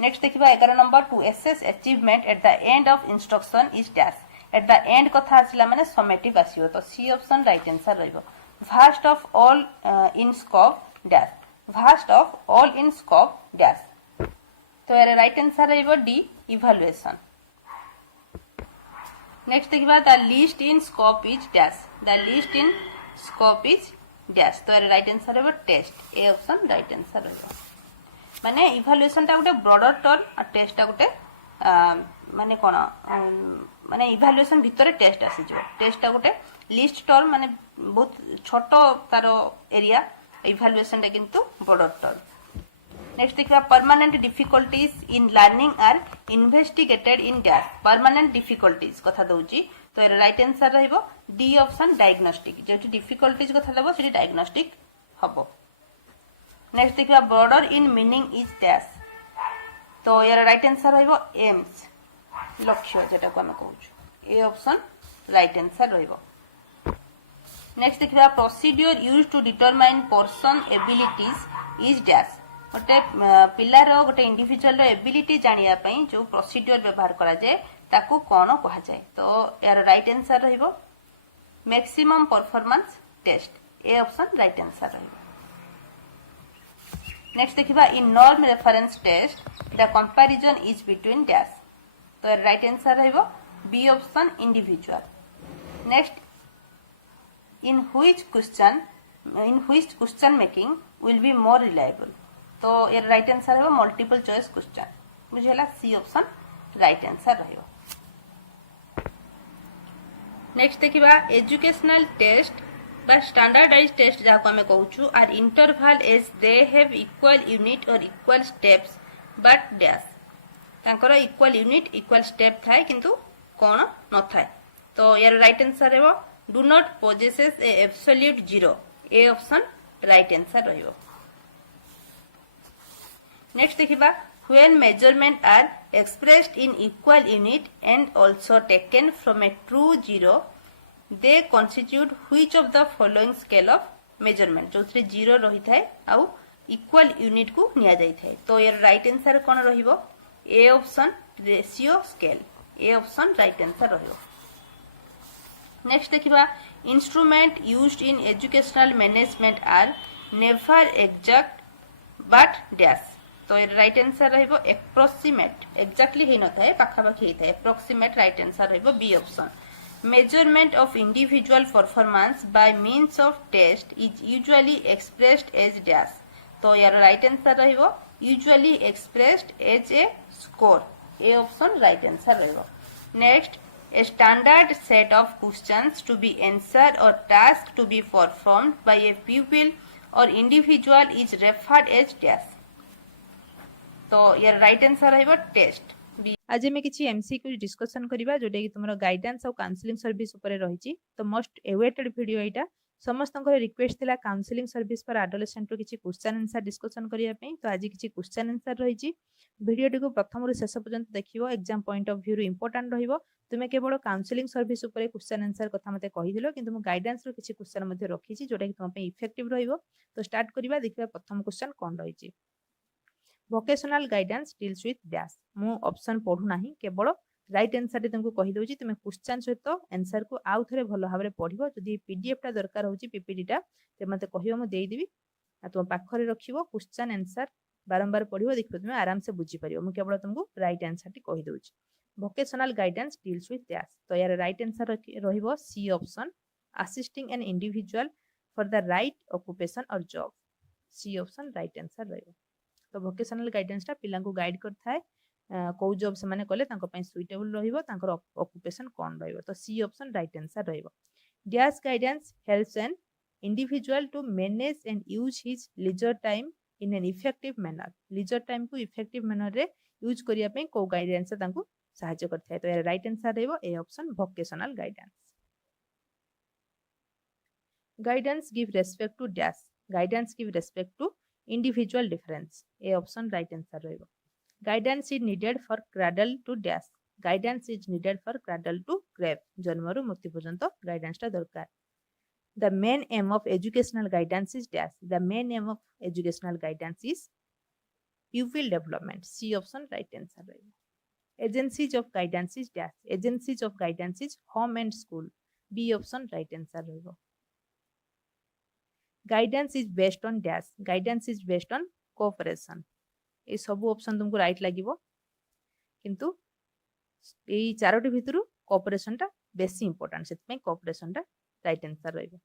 next देखिबा 11 number to assess achievement at the end of instruction is dash at the end कथा आसिला माने summative आसीयो तो सी ऑप्शन राइट आंसर रहिबो vast of all in scope dash vast of all in scope dash तो यार right answer रहिबो D evaluation next देखिबा the list in scope is dash the list in scope is dash तो right answer है test A option right answer है माने evaluation टा गोटे ब्रॉडर टर्म और टेस्ट टा गोटे माने कोन माने इवैल्यूएशन भितरे टेस्ट आसी जो टेस्ट टा गोटे लिस्ट टर्म माने बहुत छोटो तारो एरिया इवैल्यूएशन टा किंतु ब्रॉडर टर्म नेक्स्ट देखिबा permanent difficulties in learning are investigated in dash permanent difficulties कथा दउची तो राइट आंसर रहिबो डी ऑप्शन डायग्नोस्टिक जेटी डिफिकल्टीज कथा लेबो सेटी डायग्नोस्टिक हबो नेक्स्ट देखिबा broader in meaning is dash तो यार राइट आंसर रहिबो एम्स लक्ष्य जेटा को हम कहूछु ए ऑप्शन राइट आंसर रहिबो नेक्स्ट देखिबा procedure used to determine person abilities is dash गोटे पिलार गोटे इंडिविजुअल एबिलिटी जानिया पई जो प्रोसीड्यूर व्यवहार करा जाय ताकू कोन कहा जाए तो यार राइट आंसर रहिबो maximum performance test A option right answer रहिबो नेक्स्ट देखिबा in norm reference test the comparison is between dash तो राइट आंसर रहिबो B option individual next in which question making will be more reliable तो यार right answer रहिबो multiple choice question बुझेला C option right answer रहिबो next देखिबा educational test बा standardized test जाको हमें कहूछु are interval as they have equal unit और इक्वल स्टेप्स बट डैश तांकर इक्वल यूनिट इक्वल स्टेप थाए किंतु कोन न थाए तो यार राइट आंसर हेबो do not possesses A absolute zero A option right answer रहिबो नेक्स्ट देखिबा when measurements are expressed in equal unit and also taken from a true zero, they constitute which of the following scale of measurement? जो zero रही थाए आउ equal unit को निया जाई थाए. तो यार राइट आंसर कौन रहिबो? A option ratio scale. A option right answer रहिबो. नेक्स्ट देखिबा instrument used in educational management are never exact but dash. तो राइट आंसर रहिबो एप्रोक्सीमेट. एक्जाक्टली हे नथाए पाखापाखी हे थाए. एप्रोक्सीमेट राइट आंसर रहिबो B option. Measurement of individual performance by means of test is usually expressed as dash. तो यार राइट आंसर रहिबो usually expressed as a score. A option right answer रहिबो. Next, a standard set of questions to be answered or task to be performed by a pupil or individual is referred as dash. तो यार right answer रहिबो test. आज आम किसी MCQ discussion करबा जोटा कि तुम गाइडेंस और काउंसलिंग सर्विस ऊपर रही. तो मोस्ट एवेटेड वीडियो यहाँ समस्त रिक्वेस्ट थिला काउंसलिंग सर्विस पर एडोलेसेंट किसी क्वेश्चन आंसर डिस्कसन करने. तो आज किसी क्वेश्चन आंसर रही. वीडियोटी को प्रथम रु शेष पर्यंत देखियो. Exam point of view important रहिबो. तुमे केवल काउंसलिंग सर्विस ऊपर क्वेश्चन आंसर कथा मते कहिदिलो किंतु मु गाइडेंस रो किसी क्वेश्चन मध्ये रखिछि जोटा कि तुम पे इफेक्टिव रहिबो. तो स्टार्ट करबा. देखिबा प्रथम क्वेश्चन कोन रहिछि. Vocational guidance deals with dash. मु ऑप्शन पढु नाही, केवल राइट आंसर तुमको कहि दउछि. तुमे क्वेश्चन सहित आंसर को आउ थरे भलो भाबरे पढिबो. जदि पीडीएफ टा दरकार होछि पीपीटी टा ते मते कहियो मु देई देबी. आ तुम पाखरे रखिबो क्वेश्चन आंसर बारंबार पढिबो. देखिबो तुमे आराम से बुझी परिबो. मु केवल तुमको राइट आंसर टी कहि दउछि. Vocational guidance deals with dash. तो यार राइट आंसर रहिबो C option. Assisting an individual for the right occupation or job. C option right answer रहिबो. तो वोकेशनल गाइडेंस टा पिला को गाइड करता है को जॉब से माने कले तांको पई सुइटेबल रहिबो, तांकर ऑक्युपेशन कोन रहिबो. तो सी ऑप्शन राइट आंसर रहिबो. Dash guidance helps an individual to manage and use his leisure time in an effective manner. Leisure time को इफेक्टिव मैनर रे यूज करिया पई को गाइडेंस तांको सहायता करता है. तो यार राइट आंसर रहिबो A option vocational guidance. Guidance give respect to dash. Guidance give respect to individual difference. A option right answer रहिबो. Guidance is needed for cradle to dash. Guidance is needed for cradle to grave. जन्मरु मृत्यु पर्यंत guidance टा दरकार. The main aim of educational guidance is dash. The main aim of educational guidance is pupil development. C option right answer रहिबो. Agencies of guidance is dash. Agencies of guidance is home and school. B option right answer रहिबो. Guidance is based on dash. Guidance is based on cooperation. ये सब option तुमको right लागिवो किंतु एई Charoti भितरु cooperation टा बेसी important. सेत में cooperation टा right answer रहिबो.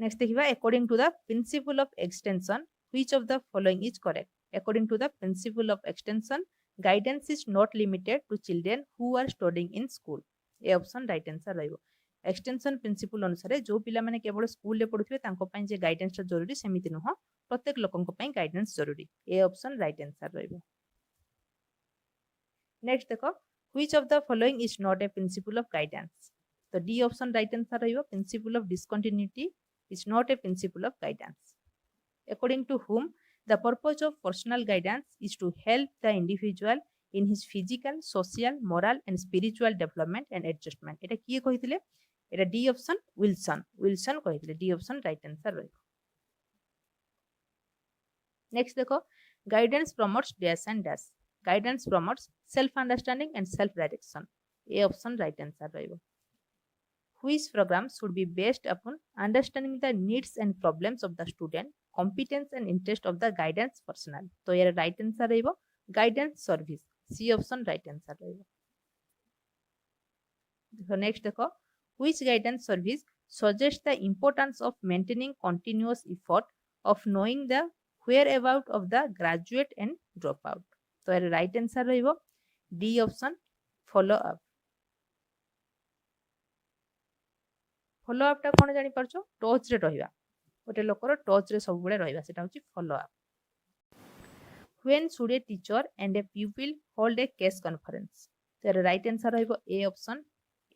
नेक्स्ट देखिबा according to the principle of extension which of the following is correct. According to the principle of extension guidance is not limited to children who are studying in school. A option right answer रहिबो. Extension principle अनुसार जो पिला माने केवल school रे पढुथिबे तांको पई जे guidance जरूरी सेमिति नुह, प्रत्येक लोकंको पई गाइडेंस जरूरी. ए ऑप्शन राइट आंसर रहिबो. नेक्स्ट देखो which of the following is not a principle of guidance. तो डी ऑप्शन राइट आंसर रहिबो. Principle of discontinuity is not a principle of guidance. According to whom the purpose of personal guidance is to help the individual in his physical, social, moral and spiritual development and adjustment. एटा किए कहिथिले? एटा D option Wilson. Wilson कहिथिले. D option right answer रहिबो. Next देखो guidance promotes dash and dash. Guidance promotes self understanding and self direction. A option right answer रहिबो. Which program should be based upon understanding the needs and problems of the student, competence and interest of the guidance personnel. तो यार right answer रहिबो guidance service. C option right answer रहिबो. देखो next देखो which guidance service suggests the importance of maintaining continuous effort of knowing the whereabout of the graduate and dropout. तो यार right answer रहिबो D option follow up. Follow up टा कोन जानि परछो? Touch रे रहिबा. गोटे लोकर टच रे सब बेले रहिबा सेटा होची follow up. When should a teacher and a pupil hold a case conference? तो यार राइट आंसर रहिबो A option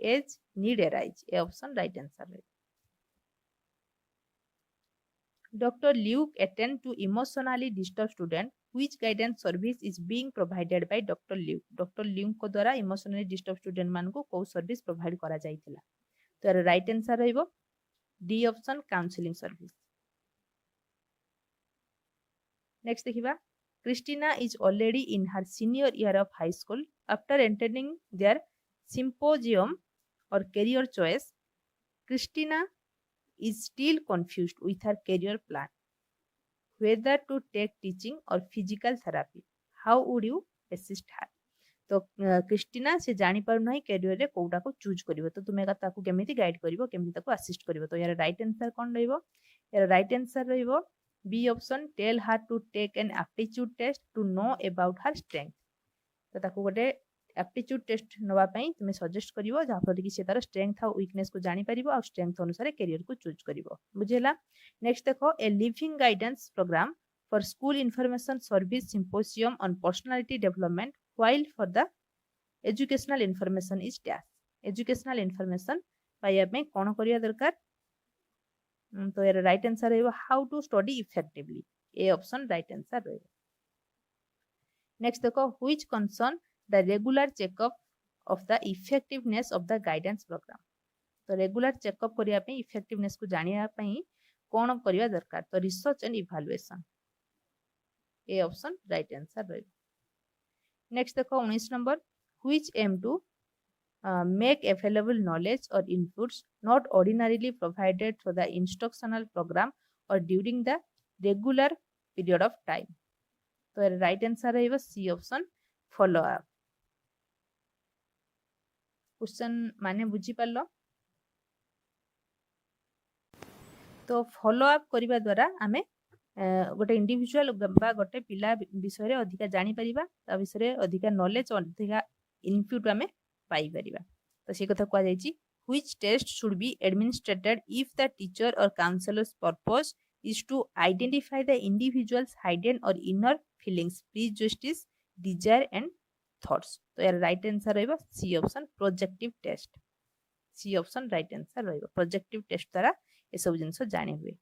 as need arise. A option right answer रहिबो. Dr. Luke attend to emotionally disturbed student which guidance service is being provided by Dr. Liu? Dr. Liu को द्वारा emotionally disturb student मान को कोउ service provide करा जाइतिला तो यार right answer रहइबो D option counselling service next देखिबा Christina is already in her senior year of high school after entering their symposium or career choice. Christina is still confused with her career plan, whether to take teaching or physical therapy. How would you assist her? तो Christina से जानी पार नहीं career रे कोउटा को choose करिवो तो तुमे ताकू केमिति गाइड करिवो केमिति ताकू असिस्ट करिवो तो यार राइट आंसर कोन रहइबो यार राइट आंसर रहइबो B option tell her to take an aptitude test to know about her strength तो ताकू गोटे एप्टीट्यूड टेस्ट नवा पई तुमे सजेस्ट करिवो जा फर कि से तार स्ट्रेंथ और वीकनेस को जानी परिबो और स्ट्रेंथ अनुसार कैरियर को चूज करिवो बुझेला नेक्स्ट देखो a living guidance programme for school information service symposium on personality development while for the educational information is dash educational information पाइया में कौन करिया दरकार तो यार राइट आंसर रहइबो how to study effectively A option right answer रहइबो next देखो which concern the regular checkup of the effectiveness of the guidance programme तो रेगुलर चेकअप करिया पे इफेक्टिवनेस को जानिया पई कोन करिया दरकार तो research and evaluation A option right answer रहइबो नेक्स्ट देखो 19 number which aim to make available knowledge or inputs not ordinarily provided through the instructional program or during the regular period of time तो right answer रहइबो C option follow up question माने बुझी पालो तो follow up करिबा द्वारा आमे गोटे इंडिविजुअल बा गोटे पिला विषय रे अधिका जानी परिबा ता विषय रे अधिका नॉलेज अधिका इनपुट आमे पाई परिबा तो से कथा को जाईची which test should be administered if the teacher or counsellors purpose is to identify the individual's hidden or inner feelings prejudice desire and thoughts तो यार राइट आंसर रहइबो C option projective test C option right answer रहइबो projective test द्वारा ए सब जिंस जानि हुए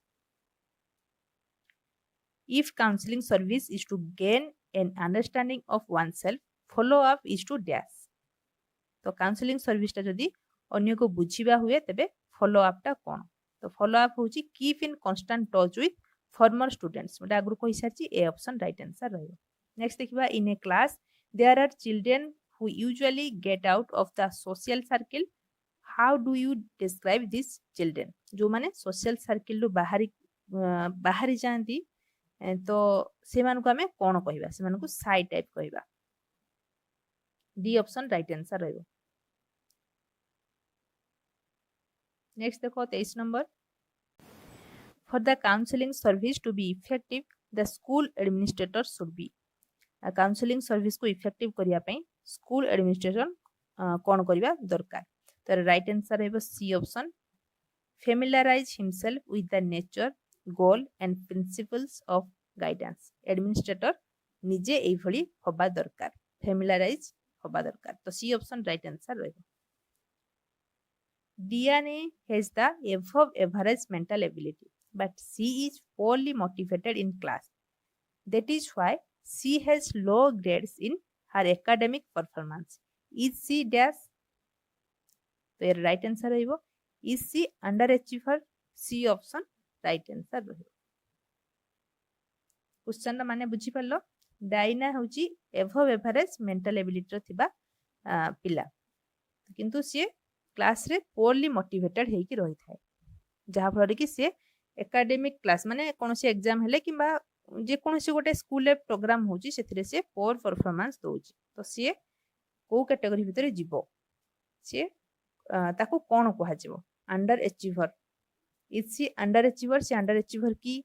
If counseling service is to gain an understanding of oneself, follow up is to dash. तो काउंसलिंग सर्विस टा जदी अन्य को बुझिबा हुए तबे फॉलो अप टा कोन तो फॉलो अप होची keep in constant touch with former students मतलब आगु कहि सारची ए ऑप्शन राइट आंसर रहयो नेक्स्ट देखिबा in a class there are children who usually get out of the social circle how do you describe this children जो माने social circle लो बाहरी जानती तो से मान को हमें कौन कहबा से मान को साई टाइप कहबा डी ऑप्शन राइट आंसर रहइबो नेक्स्ट देखो 23 number for the counselling service to be effective the school administrator should be counselling service को इफेक्टिव करिया पई स्कूल एडमिनिस्ट्रेशन कौन करबा दरकार तो राइट आंसर रहइबो C option familiarize himself with the nature goal and principles of guidance administrator निजे एई भली होबा दरकार familiarize होबा दरकार तो सी ऑप्शन राइट आंसर रहइबो Diane has the above average mental ability but she is poorly motivated in class that is why she has low grades in her academic performance is she dash तो right answer रहइबो is she underachiever C option right answer रहइबो question माने बुझी परलो Diana होची above average mental ability रो थिबा पिला किंतु से क्लास रे पोरली मोटिवेटेड हेकी रही थाए जहा फल कि से एकेडमिक क्लास माने कोनोसी एग्जाम हेले किबा जे कोनोसी गोटे स्कूल रे प्रोग्राम होची सेथिरे से पोर परफॉर्मेंस दोची तो से को कैटेगरी भितरे जीवो से ताको कोन कहै जेबो under achiever is C under achiever से अंडर अचीवर की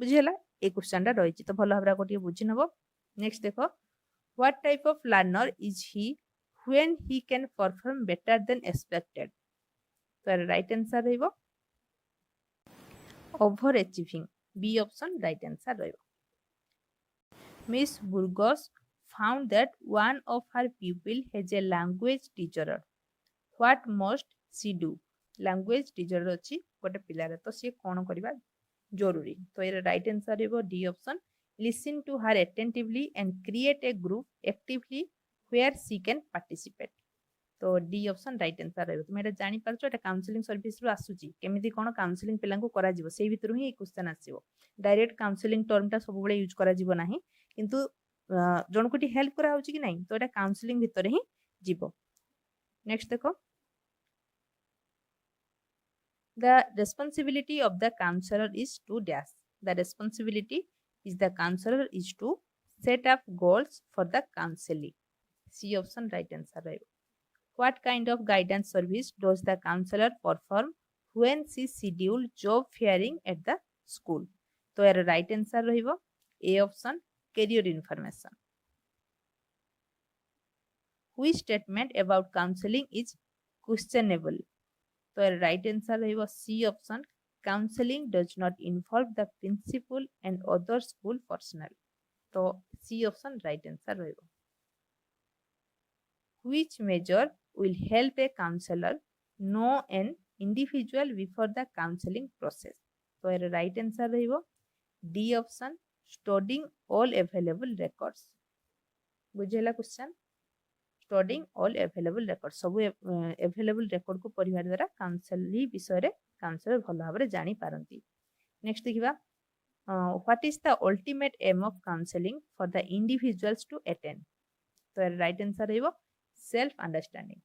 बुझिला ए क्वेश्चन टा रही तो भल भाबरा गोटे बुझी नबो नेक्स्ट देखो what type of learner is he when he can perform better than expected तो राइट आंसर रहइबो over achieving B option right answer रहइबो Miss Burgos found that one of her pupil has a language teacher what must she do language teacher अछि गोटे पिलार तो से कोन करबा जरूरी तो ए राइट आंसर हेबो D option listen to her attentively and create a group actively where she can participate. तो D option right answer रहइबो। तुम एटा जानि पारछो एटा काउंसलिंग सर्विस रु आसुची केमिति कोन काउंसलिंग पिलांको करा जिवो सेही भितरु ही क्वेश्चन आसीबो। डायरेक्ट काउंसलिंग टर्म टा सब बेले यूज करा जिवो नाही किंतु जनकोटी हेल्प करा होची कि नाही तो एटा काउंसलिंग भितर ही जिवो। नेक्स्ट देखो, the responsibility of the counselor is to dash. The responsibility is the counselor is to set up goals for the counseling. C option right answer ରହିବ। What kind of guidance service does the counselor perform when she schedule job fairing at the school? तो यार right answer ରହିବ A option career information. Which statement about counseling is questionable? तो यार right answer ରହିବ C option counseling does not involve the principal and other school personnel. तो C option right answer ରହିବ। Which measure will help a counselor know an individual before the counseling process? तो यार right answer ରହିବ D option studying all available records. बुझेला question studying all available records सब available record को पढ़िबा द्वारा counselling विषय रे काउंसलर भल भाबरे जानि पारंती। नेक्स्ट देखिबा what is the ultimate aim of counseling for the individuals to attain? तो यार राइट आंसर रहइबो सेल्फ अंडरस्टैंडिंग।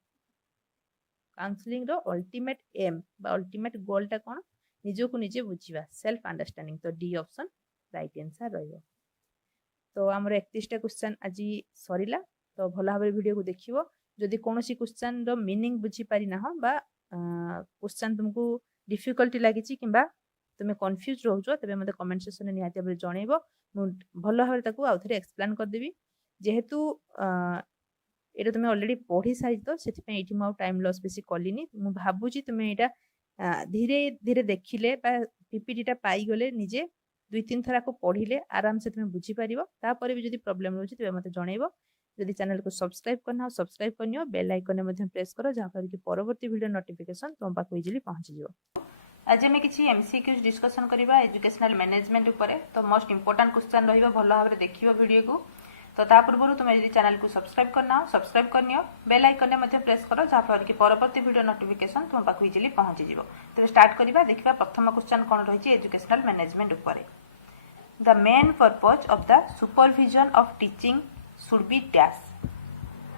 काउंसलिंग रो अल्टीमेट एम बा अल्टीमेट गोल टा कोन निजो को निजे बुझिबा सेल्फ अंडरस्टैंडिंग। तो डी ऑप्शन राइट आंसर रहइबो। तो हमर 31 टा क्वेश्चन आजि सरीला। तो भल भाबरे वीडियो को देखिबो जदि कोनोसी क्वेश्चन रो मीनिंग बुझी पारि ना हो बा क्वेश्चन तुमको डिफिकल्टी लागिची किंबा तुमे कंफ्यूज रहउछो तबे मते कमेंट सेक्शन में निहाती भाबरे जणैबो मु भल भाबरे ताकू आउथरे एक्सप्लेन कर देबी। जेहेतु एटा तुमे ऑलरेडी पढ़ी सारी तो सेति पे एठी मु टाइम लॉस बेसी कलिनी मु भाबुची तुमे एटा धीरे धीरे देखिले बा पीपीटी टा पाई गले निजे 2-3 थरा को पढ़िले आराम से तुमे बुझी पारिबो। तापर भी जदि प्रॉब्लम रहउची तबे मते जणैबो। जदि चैनल को सब्सक्राइब करना हो सब्सक्राइब करनियो बेल आइकन में प्रेस करो जहाँ पर कि परवर्ती वीडियो नोटिफिकेशन तुम पाक इजिली पहुंची जिवो। आज आम किसी एमसीक्यूज डिस्कशन करबा एजुकेशनल मैनेजमेंट ऊपर। तो मोस्ट इंपोर्टेंट क्वेश्चन रहिबो भल भाबरे देखिबो वीडियो को। तो ता पूर्व तुम यदि चैनल को सब्सक्राइब करना हो सब्सक्राइब करनियो बेल आइकन में प्रेस करो जहाँ पर कि परवर्ती वीडियो नोटिफिकेशन तुम पाक इजिली पहुंची जिवो। तो स्टार्ट करबा देखिबा प्रथम क्वेश्चन कोन रहिछि एजुकेशनल मैनेजमेंट ऊपर। The main purpose of the supervision of teaching should be dash.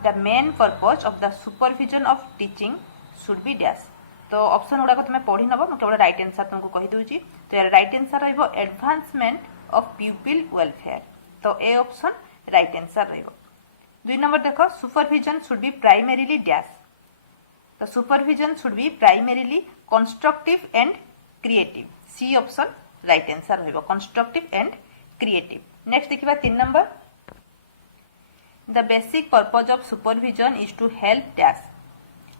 The main purpose of the supervision of teaching should be dash. तो ऑप्शन गुड़ा को तुम्हें पढ़ी नब केवल राइट आंसर तुमको कहि दोची। तो यार राइट आंसर रहइबो एडवांसमेंट ऑफ पीपल वेलफेयर। तो ए ऑप्शन राइट आंसर रहइबो। 2 नंबर देखो supervision should be primarily dash. तो supervision should be primarily constructive and creative. C option right answer रहइबो कंस्ट्रक्टिव एंड क्रिएटिव। नेक्स्ट देखिबा 3 number The basic purpose of supervision is to help dash.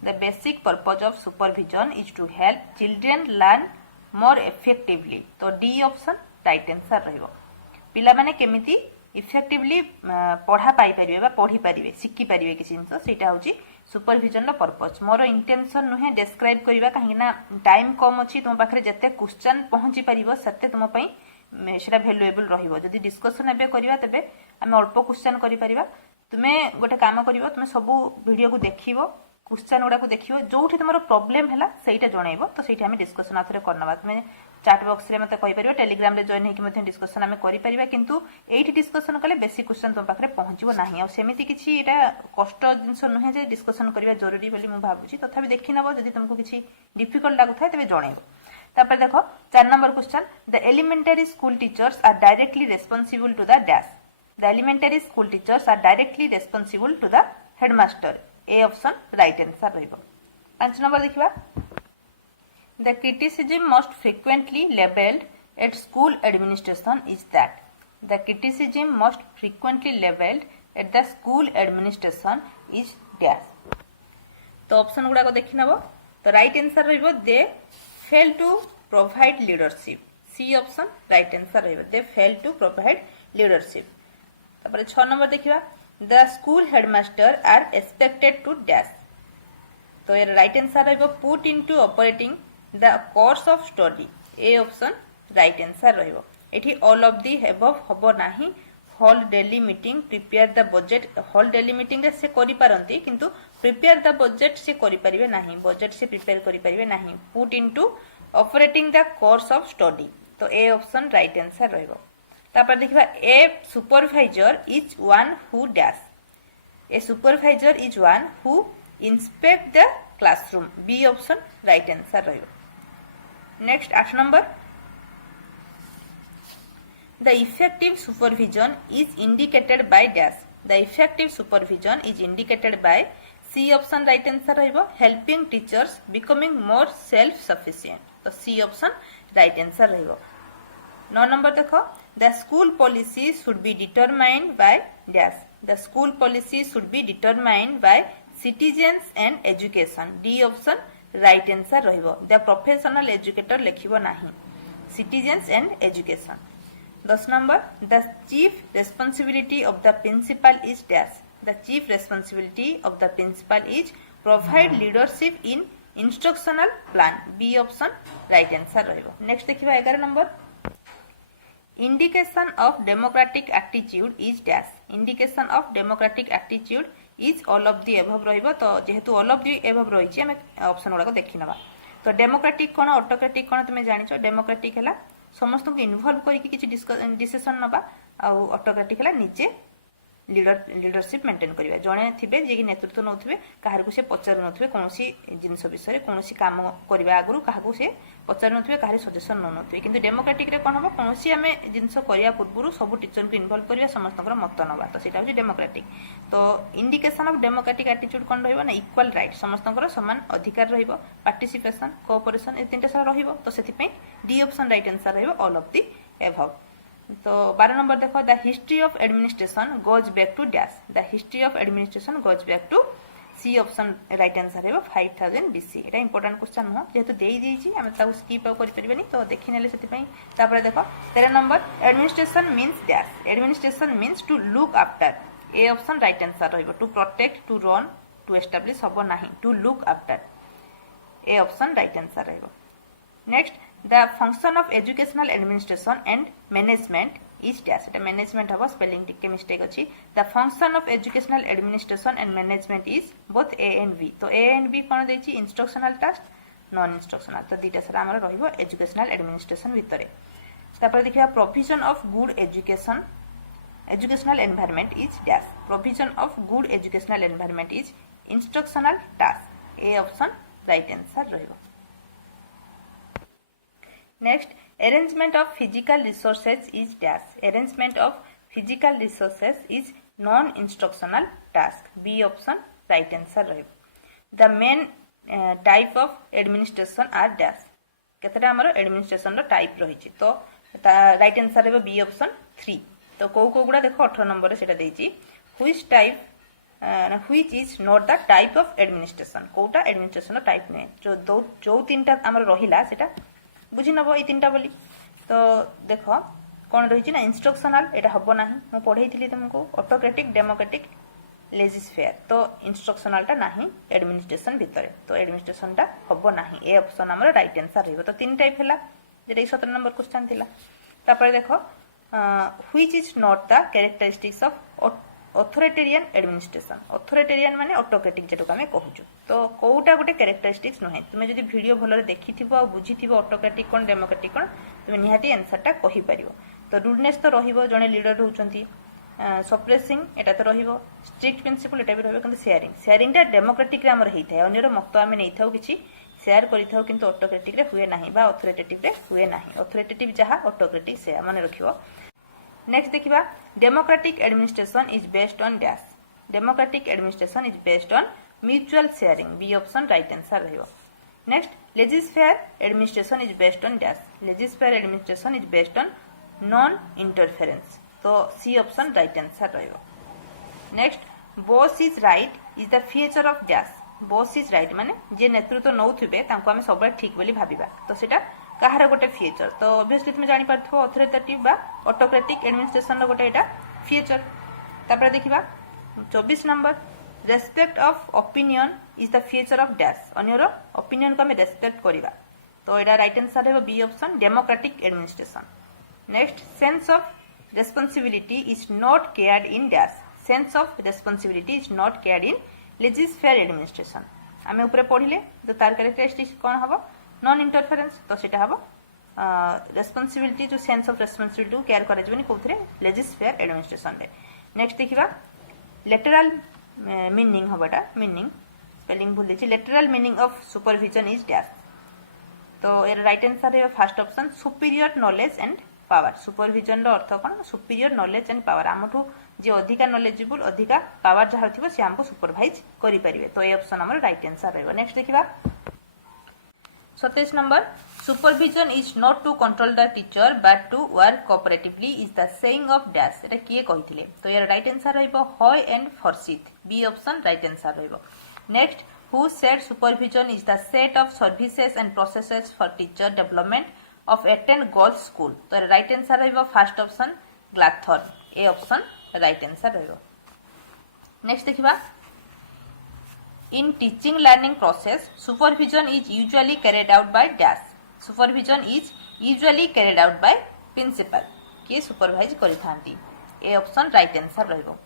The basic purpose of supervision is to help children learn more effectively. तो D option right answer रहिबो। पिला माने केमिति effectively पढ़ा पाई परिबे बा पढ़ी परिबे सिक्की परिबे किछि जिंस सेटा होची सुपरविजन रो पर्पस। मोर इंटेंशन नुहे डिस्क्राइब करिबा काहे ना टाइम कम अछि तुम पाखरे जते क्वेश्चन पहुंची परिबो सते तुम पई सेटा वैल्यूएबल रहिबो। जदि डिस्कशन एबे करिबा तबे हम अल्प क्वेश्चन करि परिबा। तुमे गोटे काम करिवो तुमे सबु वीडियो को देखिवो क्वेश्चन गुडा को देखिवो जोठी तुमरो प्रॉब्लम हैला सेटा जणैबो। तो सेठी हम डिस्कशन आथरे करनबा। तुमे चैट बॉक्स रे मते कहि परिबो टेलीग्राम रे जॉइन हेकि मते डिस्कशन हम करि परिबा किंतु एठी डिस्कशन कले बेसी क्वेश्चन तुम पाखरे पहुंचिबो नाही। आ सेमिति किछि एटा कष्ट जिंस नहे जे डिस्कशन करिबा जरूरी बोली मु भाबुची। तथापि देखि नबो जदि तुमको किछि डिफिकल्ट लागु थाय तबे जणैबो। तापर देखो 4 number question the elementary school teachers are directly responsible to the dash. The elementary school teachers are directly responsible to the headmaster. A option right answer रहिबो। 5 नंबर देखिबा The criticism most frequently leveled at school administration is that. The criticism most frequently leveled at the school administration is dash. तो option गुडा को देखि नबो। तो right answer रहिबो they fail to provide leadership. C option right answer रहिबो they fail to provide leadership. तापर 6 number देखिबा the school headmaster are expected to dash. तो यार राइट आंसर रहइबो put into operating the course of study. A option right answer रहइबो एठी all of the above हबो नाही hold daily meeting prepare the budget hold daily meeting रे से करि पारंती किंतु प्रिपेयर द बजेट से करि परिबे नाही बजेट से प्रिपेयर करि परिबे नाही put into operating the course of study तो ए ऑप्शन राइट आंसर रहइबो तापर देखिबा a supervisor is one who dash a supervisor is one who inspect the classroom B option right answer रहइबो next 8 number The effective supervision is indicated by dash. The effective supervision is indicated by C option right answer रहिबो helping teachers becoming more self sufficient. तो C option right answer रहिबो 9 number देखो the school policy should be determined by dash. The school policy should be determined by citizens and education. D option right answer रहिबो the professional educator लेखिबो नाही citizens and education 10 number the chief responsibility of the principal is dash the chief responsibility of the principal is provide leadership in instructional plan b option right answer रहिबो next देखिबा 11 number indication of democratic attitude is dash indication of democratic attitude is all of the above रहिबो तो जेहेतु all of the above रहिछि हम option गुडा को देखि नबा तो डेमोक्रेटिक कोन ऑटोक्रेटिक कोन तुमे जानिछो डेमोक्रेटिक हैला समस्त को इन्वॉल्व करके किसी डिसीजन नबा आउ ऑटोक्रेटिक हैला निजे लीडरशिप मेंटेन करिवा जणे थिबे जे कि नेतृत्व नउथिबे काहार को से पचार नउथिबे कोनोसी जिंस विषय कोनोसी काम करिवा आगुरु काहाकू से पचार नउथिबे काहारी सजेशन न नउथिबे किंतु डेमोक्रेटिक रे कोन हबो कोनोसी हमें जिंस करिया पूर्वरु सब टीचर को इन्वॉल्व करिवा समस्तकर मत नबा तो सेटा होची डेमोक्रेटिक तो इंडिकेशन ऑफ डेमोक्रेटिक एटीट्यूड कोन रहइबो ना इक्वल राइट समस्तकर समान अधिकार रहइबो पार्टिसिपेशन कोऑपरेशन ए तीनटा सब रहइबो तो सेति पे डी ऑप्शन राइट आंसर रहइबो ऑल ऑफ द एबव तो 12 नंबर देखो the history of administration goes back to dash the history of administration goes back to C option right answer है 5000 बीसी एटा important question हो जेहेतु देई दीजी हम ताऊ स्किप आउ करि परिबेनी तो देखि नेले सेति पई तापर देखो 13 number administration means dash administration means to look after A option right answer रहइबो to protect to run to establish हबो नाही to look after A option right answer रहइबो next the function of educational administration and management is dash eta management haba spelling tikke mistake achi the function of educational administration and management is both a and b to a and b कोन देछि instructional task non instructional तो दीटा सारा हमर रहिबो educational administration भितरे तापर देखिया provision of good education educational environment is dash provision of good educational environment is instructional task a option right answer रहिबो Next, arrangement of physical resources is dash. Arrangement of physical resources is non-instructional task. B option right answer रहिबो. The main type of administration are dash. केतेटा हमर administration रो type रहिछि तो right answer रहबो B option 3 तो को गुडा देखो 18 number रे सेटा देछि which type which is not the type of administration कोटा एडमिनिस्ट्रेशन रो टाइप नै जो तीनटा हमर रहिला सेटा बुझी नबो ई तीनटा बोली तो देखो कोन रहिछि ना इंस्ट्रक्शनल एटा हबो नाही मु पढैथिली तुमको ऑटोक्रेटिक डेमोक्रेटिक लेजिस्फेयर तो इंस्ट्रक्शनल टा नाही एडमिनिस्ट्रेशन भितरे तो एडमिनिस्ट्रेशन टा हबो नाही ए ऑप्शन हमर राइट आंसर रहबो तो तीन टाइप हैला जेटा 17 नंबर क्वेश्चन थिला तापर देखो which is not the characteristics of authoritarian administration authoritarian माने ऑटोक्रेटिक जेटो हमें कहूछु तो कोउटा गोटे कैरेक्टरिस्टिक्स नहे तुमे जदी वीडियो भलरे देखिथिबो आ बुझिथिबो ऑटोक्रेटिक कोन डेमोक्रेटिक कोन तुमे निहाती आंसर टा कहि परिबो तो रूडनेस तो रहिबो जने लीडर रहउचंती सप्रेसिंग एटा तो रहिबो स्ट्रिक्ट प्रिंसिपल एटा भी रहिबो किंतु शेयरिंग टा डेमोक्रेटिक रे हमर हेइथाय अन्यर मत आमे नै थाउ किछि शेयर करिथाउ किंतु ऑटोक्रेटिक रे हुए नाही बा ऑथोरिटेटिव रे हुए नाही ऑथोरिटेटिव जहा ऑटोक्रेटिक से माने रखिबो नेक्स्ट देखिबा democratic administration is based on dash democratic administration is based on mutual sharing B option right answer रहिबो next laissez faire administration is based on dash laissez faire administration is based on non interference तो C option right answer रहिबो next boss is right is the feature of dash boss is right माने जे नेतृत्व नउथिबे तांको हमें सब ठीक बोली भाबिबा तो सेटा कहार गोटे फीचर तो ऑब्वियसली तुम जानि पारथो ऑथोरिटेटिव बा ऑटोक्रेटिक एडमिनिस्ट्रेशन रो गोटे एटा फीचर तापर देखिबा 24 number respect of opinion is the feature of dash अन्यर ओपिनियन को हमें रेस्पेक्ट करिबा तो एटा राइट आंसर है B option democratic administration Next, sense of responsibility is not cared in dash. Sense of responsibility is not cared in laissez-faire administration. आमे ऊपर पढ़िले तो तार कैरेक्टरिस्टिक्स कौन हबो नॉन इंटरफेरेंस तो सेटा हबो रेस्पॉन्सिबिलिटी जो सेंस ऑफ रेस्पॉन्सिबिलिटी को केयर करे जबनी कोथरे लेजिस्फेयर एडमिनिस्ट्रेशन रे नेक्स्ट देखिबा लेटरल मीनिंग हबटा मीनिंग स्पेलिंग भूल देछि literal meaning of supervision is dash तो एर राइट आंसर है first option superior knowledge and power supervision रो अर्थ कोन सुपीरियर नॉलेज एंड पावर आमठू जे अधिका नॉलेजेबल अधिका पावर जहा थिबो से हमको सुपरवाइज करि परिबे तो ए ऑप्शन हमर राइट आंसर रहबो नेक्स्ट देखिबा 27 number supervision is not to control the teacher but to work cooperatively is the saying of dash एटा किए कहिथिले तो यार राइट आंसर रहबो Hoy and Forsyth B option right answer रहबो next who said supervision is the set of services and processes for teacher development of Eton girls school तो right answer रहबो first option ग्लाथर A option right answer रहबो next देखिबा in teaching learning process supervision is usually carried out by dash supervision is usually carried out by principal के supervise करिथांती A option right answer रहबो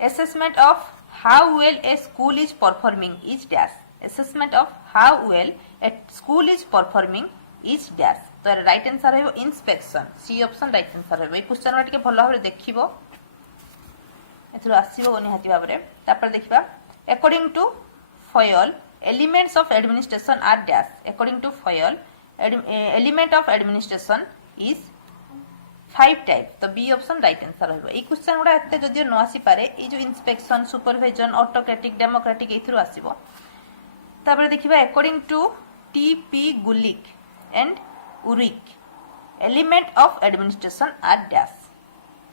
assessment of how well a school is performing is dash assessment of how well a school is performing is dash तो right answer रहबो inspection C option right answer रहबो ए question रा टिके भलो भाबरे देखिबो एथरो आसीबो निहाती भाबरे तापर देखिबा according to Fayol elements of administration are dash according to Fayol element of administration is 5 type तो बी ऑप्शन राइट आंसर रहबो ए क्वेश्चन गुडा एते जदियो न आसी पारे ए जो इंस्पेक्शन सुपरविजन ऑटोक्रेटिक डेमोक्रेटिक एथरो आसीबो तापर देखिबा according to TP Gulick and Urwick element of administration are dash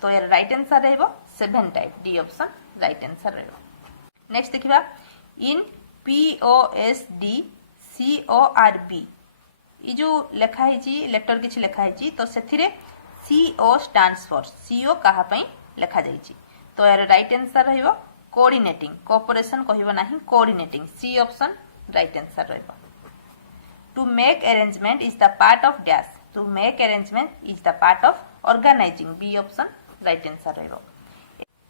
तो यार राइट आंसर रहबो 7 type D option right answer रहबो नेक्स्ट देखिबा इन POSD CORB ई जो लेखा है जी लेटर किछि लेखा है जी तो सेथिरे CO स्टैंड्स फॉर CO कहा पई लेखा जाई छी तो यार राइट आंसर रहबो कोऑर्डिनेटिंग कोऑपरेशन कहिबो नाही coordinating C option right answer रहबो To make arrangement is the part of dash. To make arrangement is the part of organizing. B option right answer रहबो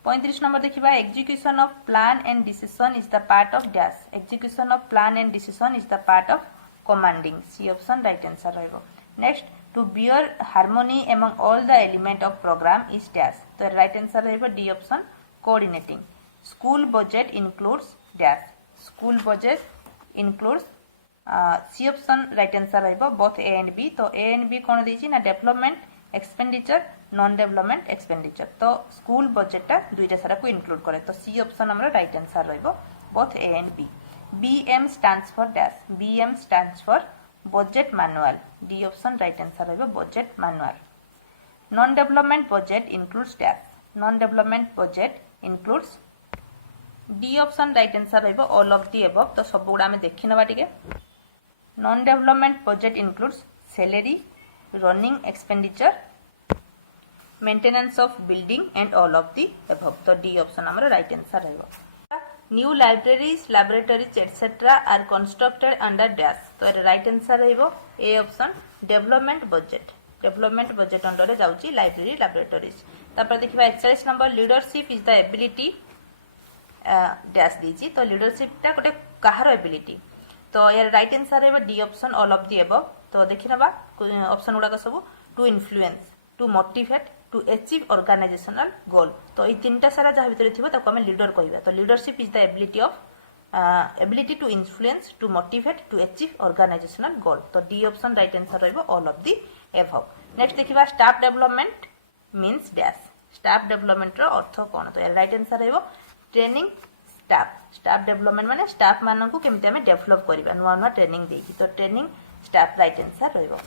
35 नंबर देखिबा execution of plan and decision is the part of dash. Execution of plan and decision is the part of commanding. C option right answer रहबो next to bear harmony among all the element of program is dash. तो right answer रहबो D option coordinating. School budget includes dash. School budget includes C option right answer रहबो both A and B तो A and B कोन देछि ना development expenditure non development expenditure तो school बजेटटा दुईटा सारा को इंक्लूड करे तो सी ऑप्शन हमर राइट आंसर रहबो both A and B BM stands for dash BM stands for budget manual D option right answer रहबो budget manual non development budget includes dash non development budget includes D option right answer रहबो all of the above तो सब गुडा में देखि नबा टिके Non-development budget includes salary, running expenditure, maintenance of building and all of the above. तो D option हमारा right answer रहेगा. New libraries, laboratories, etc. are constructed under dash. तो right answer रहेगा A option development budget. Development budget under रे जाउची library, laboratories. तापर देखिबा 41 number leadership is the ability dash दीची तो leadership टा गोटे काहार ability तो यार राइट आंसर रहबा D option all of the above तो देखि नबा ऑप्शन गुडा सब to influence to motivate to achieve organisational goal तो ई तीनटा सारा जहा भीतर थिबो ताको हम लीडर कहबा तो leadership is the ability to influence to motivate to achieve organisational goal तो डी ऑप्शन राइट आंसर रहबो all of the above next देखिबा staff development means dash staff development रो अर्थ कोन तो यार राइट आंसर रहबो ट्रेनिंग स्टाफ डेवलपमेंट माने स्टाफ मानन को केमते हमें डेवलप करबा नुवा नुवा ट्रेनिंग देकी तो ट्रेनिंग स्टाफ राइट आंसर रहबो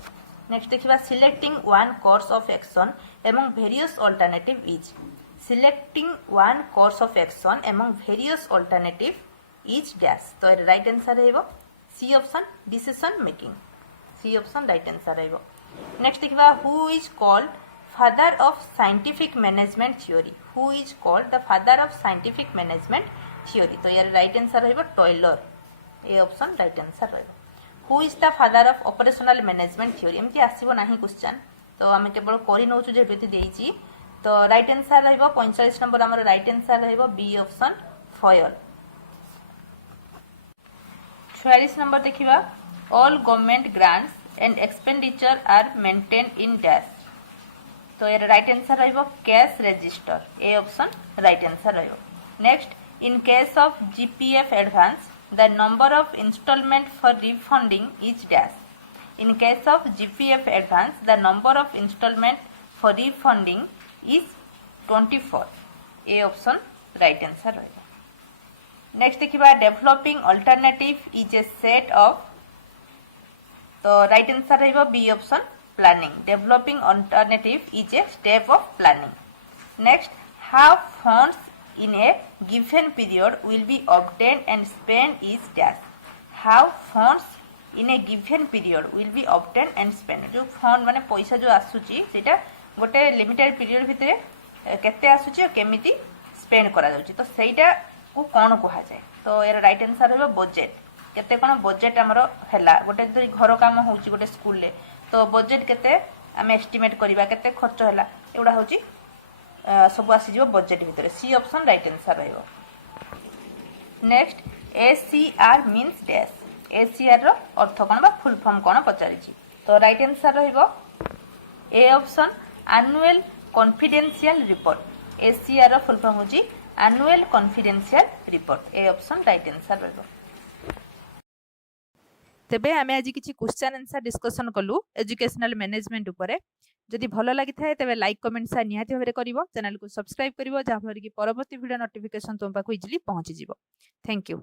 नेक्स्ट देखिबा selecting one course of action among various alternative is selecting one course of action among various alternative is dash तो राइट आंसर रहबो C option decision making C option right answer रहबो next देखिबा who is called father of scientific management theory who is called the father of scientific management theory तो यार right answer रहबो Taylor A option right answer रहबो who is the father of operational management theory एमती आसीबो नाही question तो आम केवल करि नउछु जे बेति देइची तो राइट आंसर रहइबो 45 नंबर हमर राइट आंसर रहइबो बी ऑप्शन फॉयल 46 नंबर देखिबा all government grants and expenditure are maintained in dash तो यार राइट आंसर रहइबो cash register A option right answer रहइबो next in case of GPF advance the number of installment for refunding is dash. In case of GPF advance, the number of installment for refunding is 24. A option right answer रहेगा. Next देखिबा developing alternative is a set of तो right answer रहेगा B option planning. Developing alternative is a step of planning. Next, how funds in a given period will be obtained and spent is dash. How funds in a given period will be obtained and spent. जो fund माने पैसा जो आसुची सेटा गोटे limited period भितरे केते आसुची और केमिति स्पेंड करा जाउची तो सेटा को कोन कहा जाय तो यार राइट आंसर रहबो बजेट केते कोन बजेट हमरो हैला गोटे जदि घर काम होउची गोटे स्कूल ले तो बजेट केते हम एस्टिमेट करिबा केते खर्च हैला एउडा होउची सब आसीज बजेट भितर सी ऑप्शन राइट आंसर रहिबो next ACR means dash ACR रो अर्थ कोन बा फुल फॉर्म कोन पचारिछि तो राइट आंसर रहिबो A option annual confidential report ACR रो फुल फॉर्म होछि annual confidential report A option right answer रहिबो तेबे आमे आज किछि क्वेश्चन आंसर डिस्कशन कलु एजुकेशनल मैनेजमेंट उपरे जदि भलो लागि थाए तेबे लाइक कमेंट सा निहाती भाबरे करिवो चैनल को सब्सक्राइब करिवो जा फर कि परवर्ती वीडियो नोटिफिकेशन तुम पाखु इजिली पहुंची जिवो थैंक यू।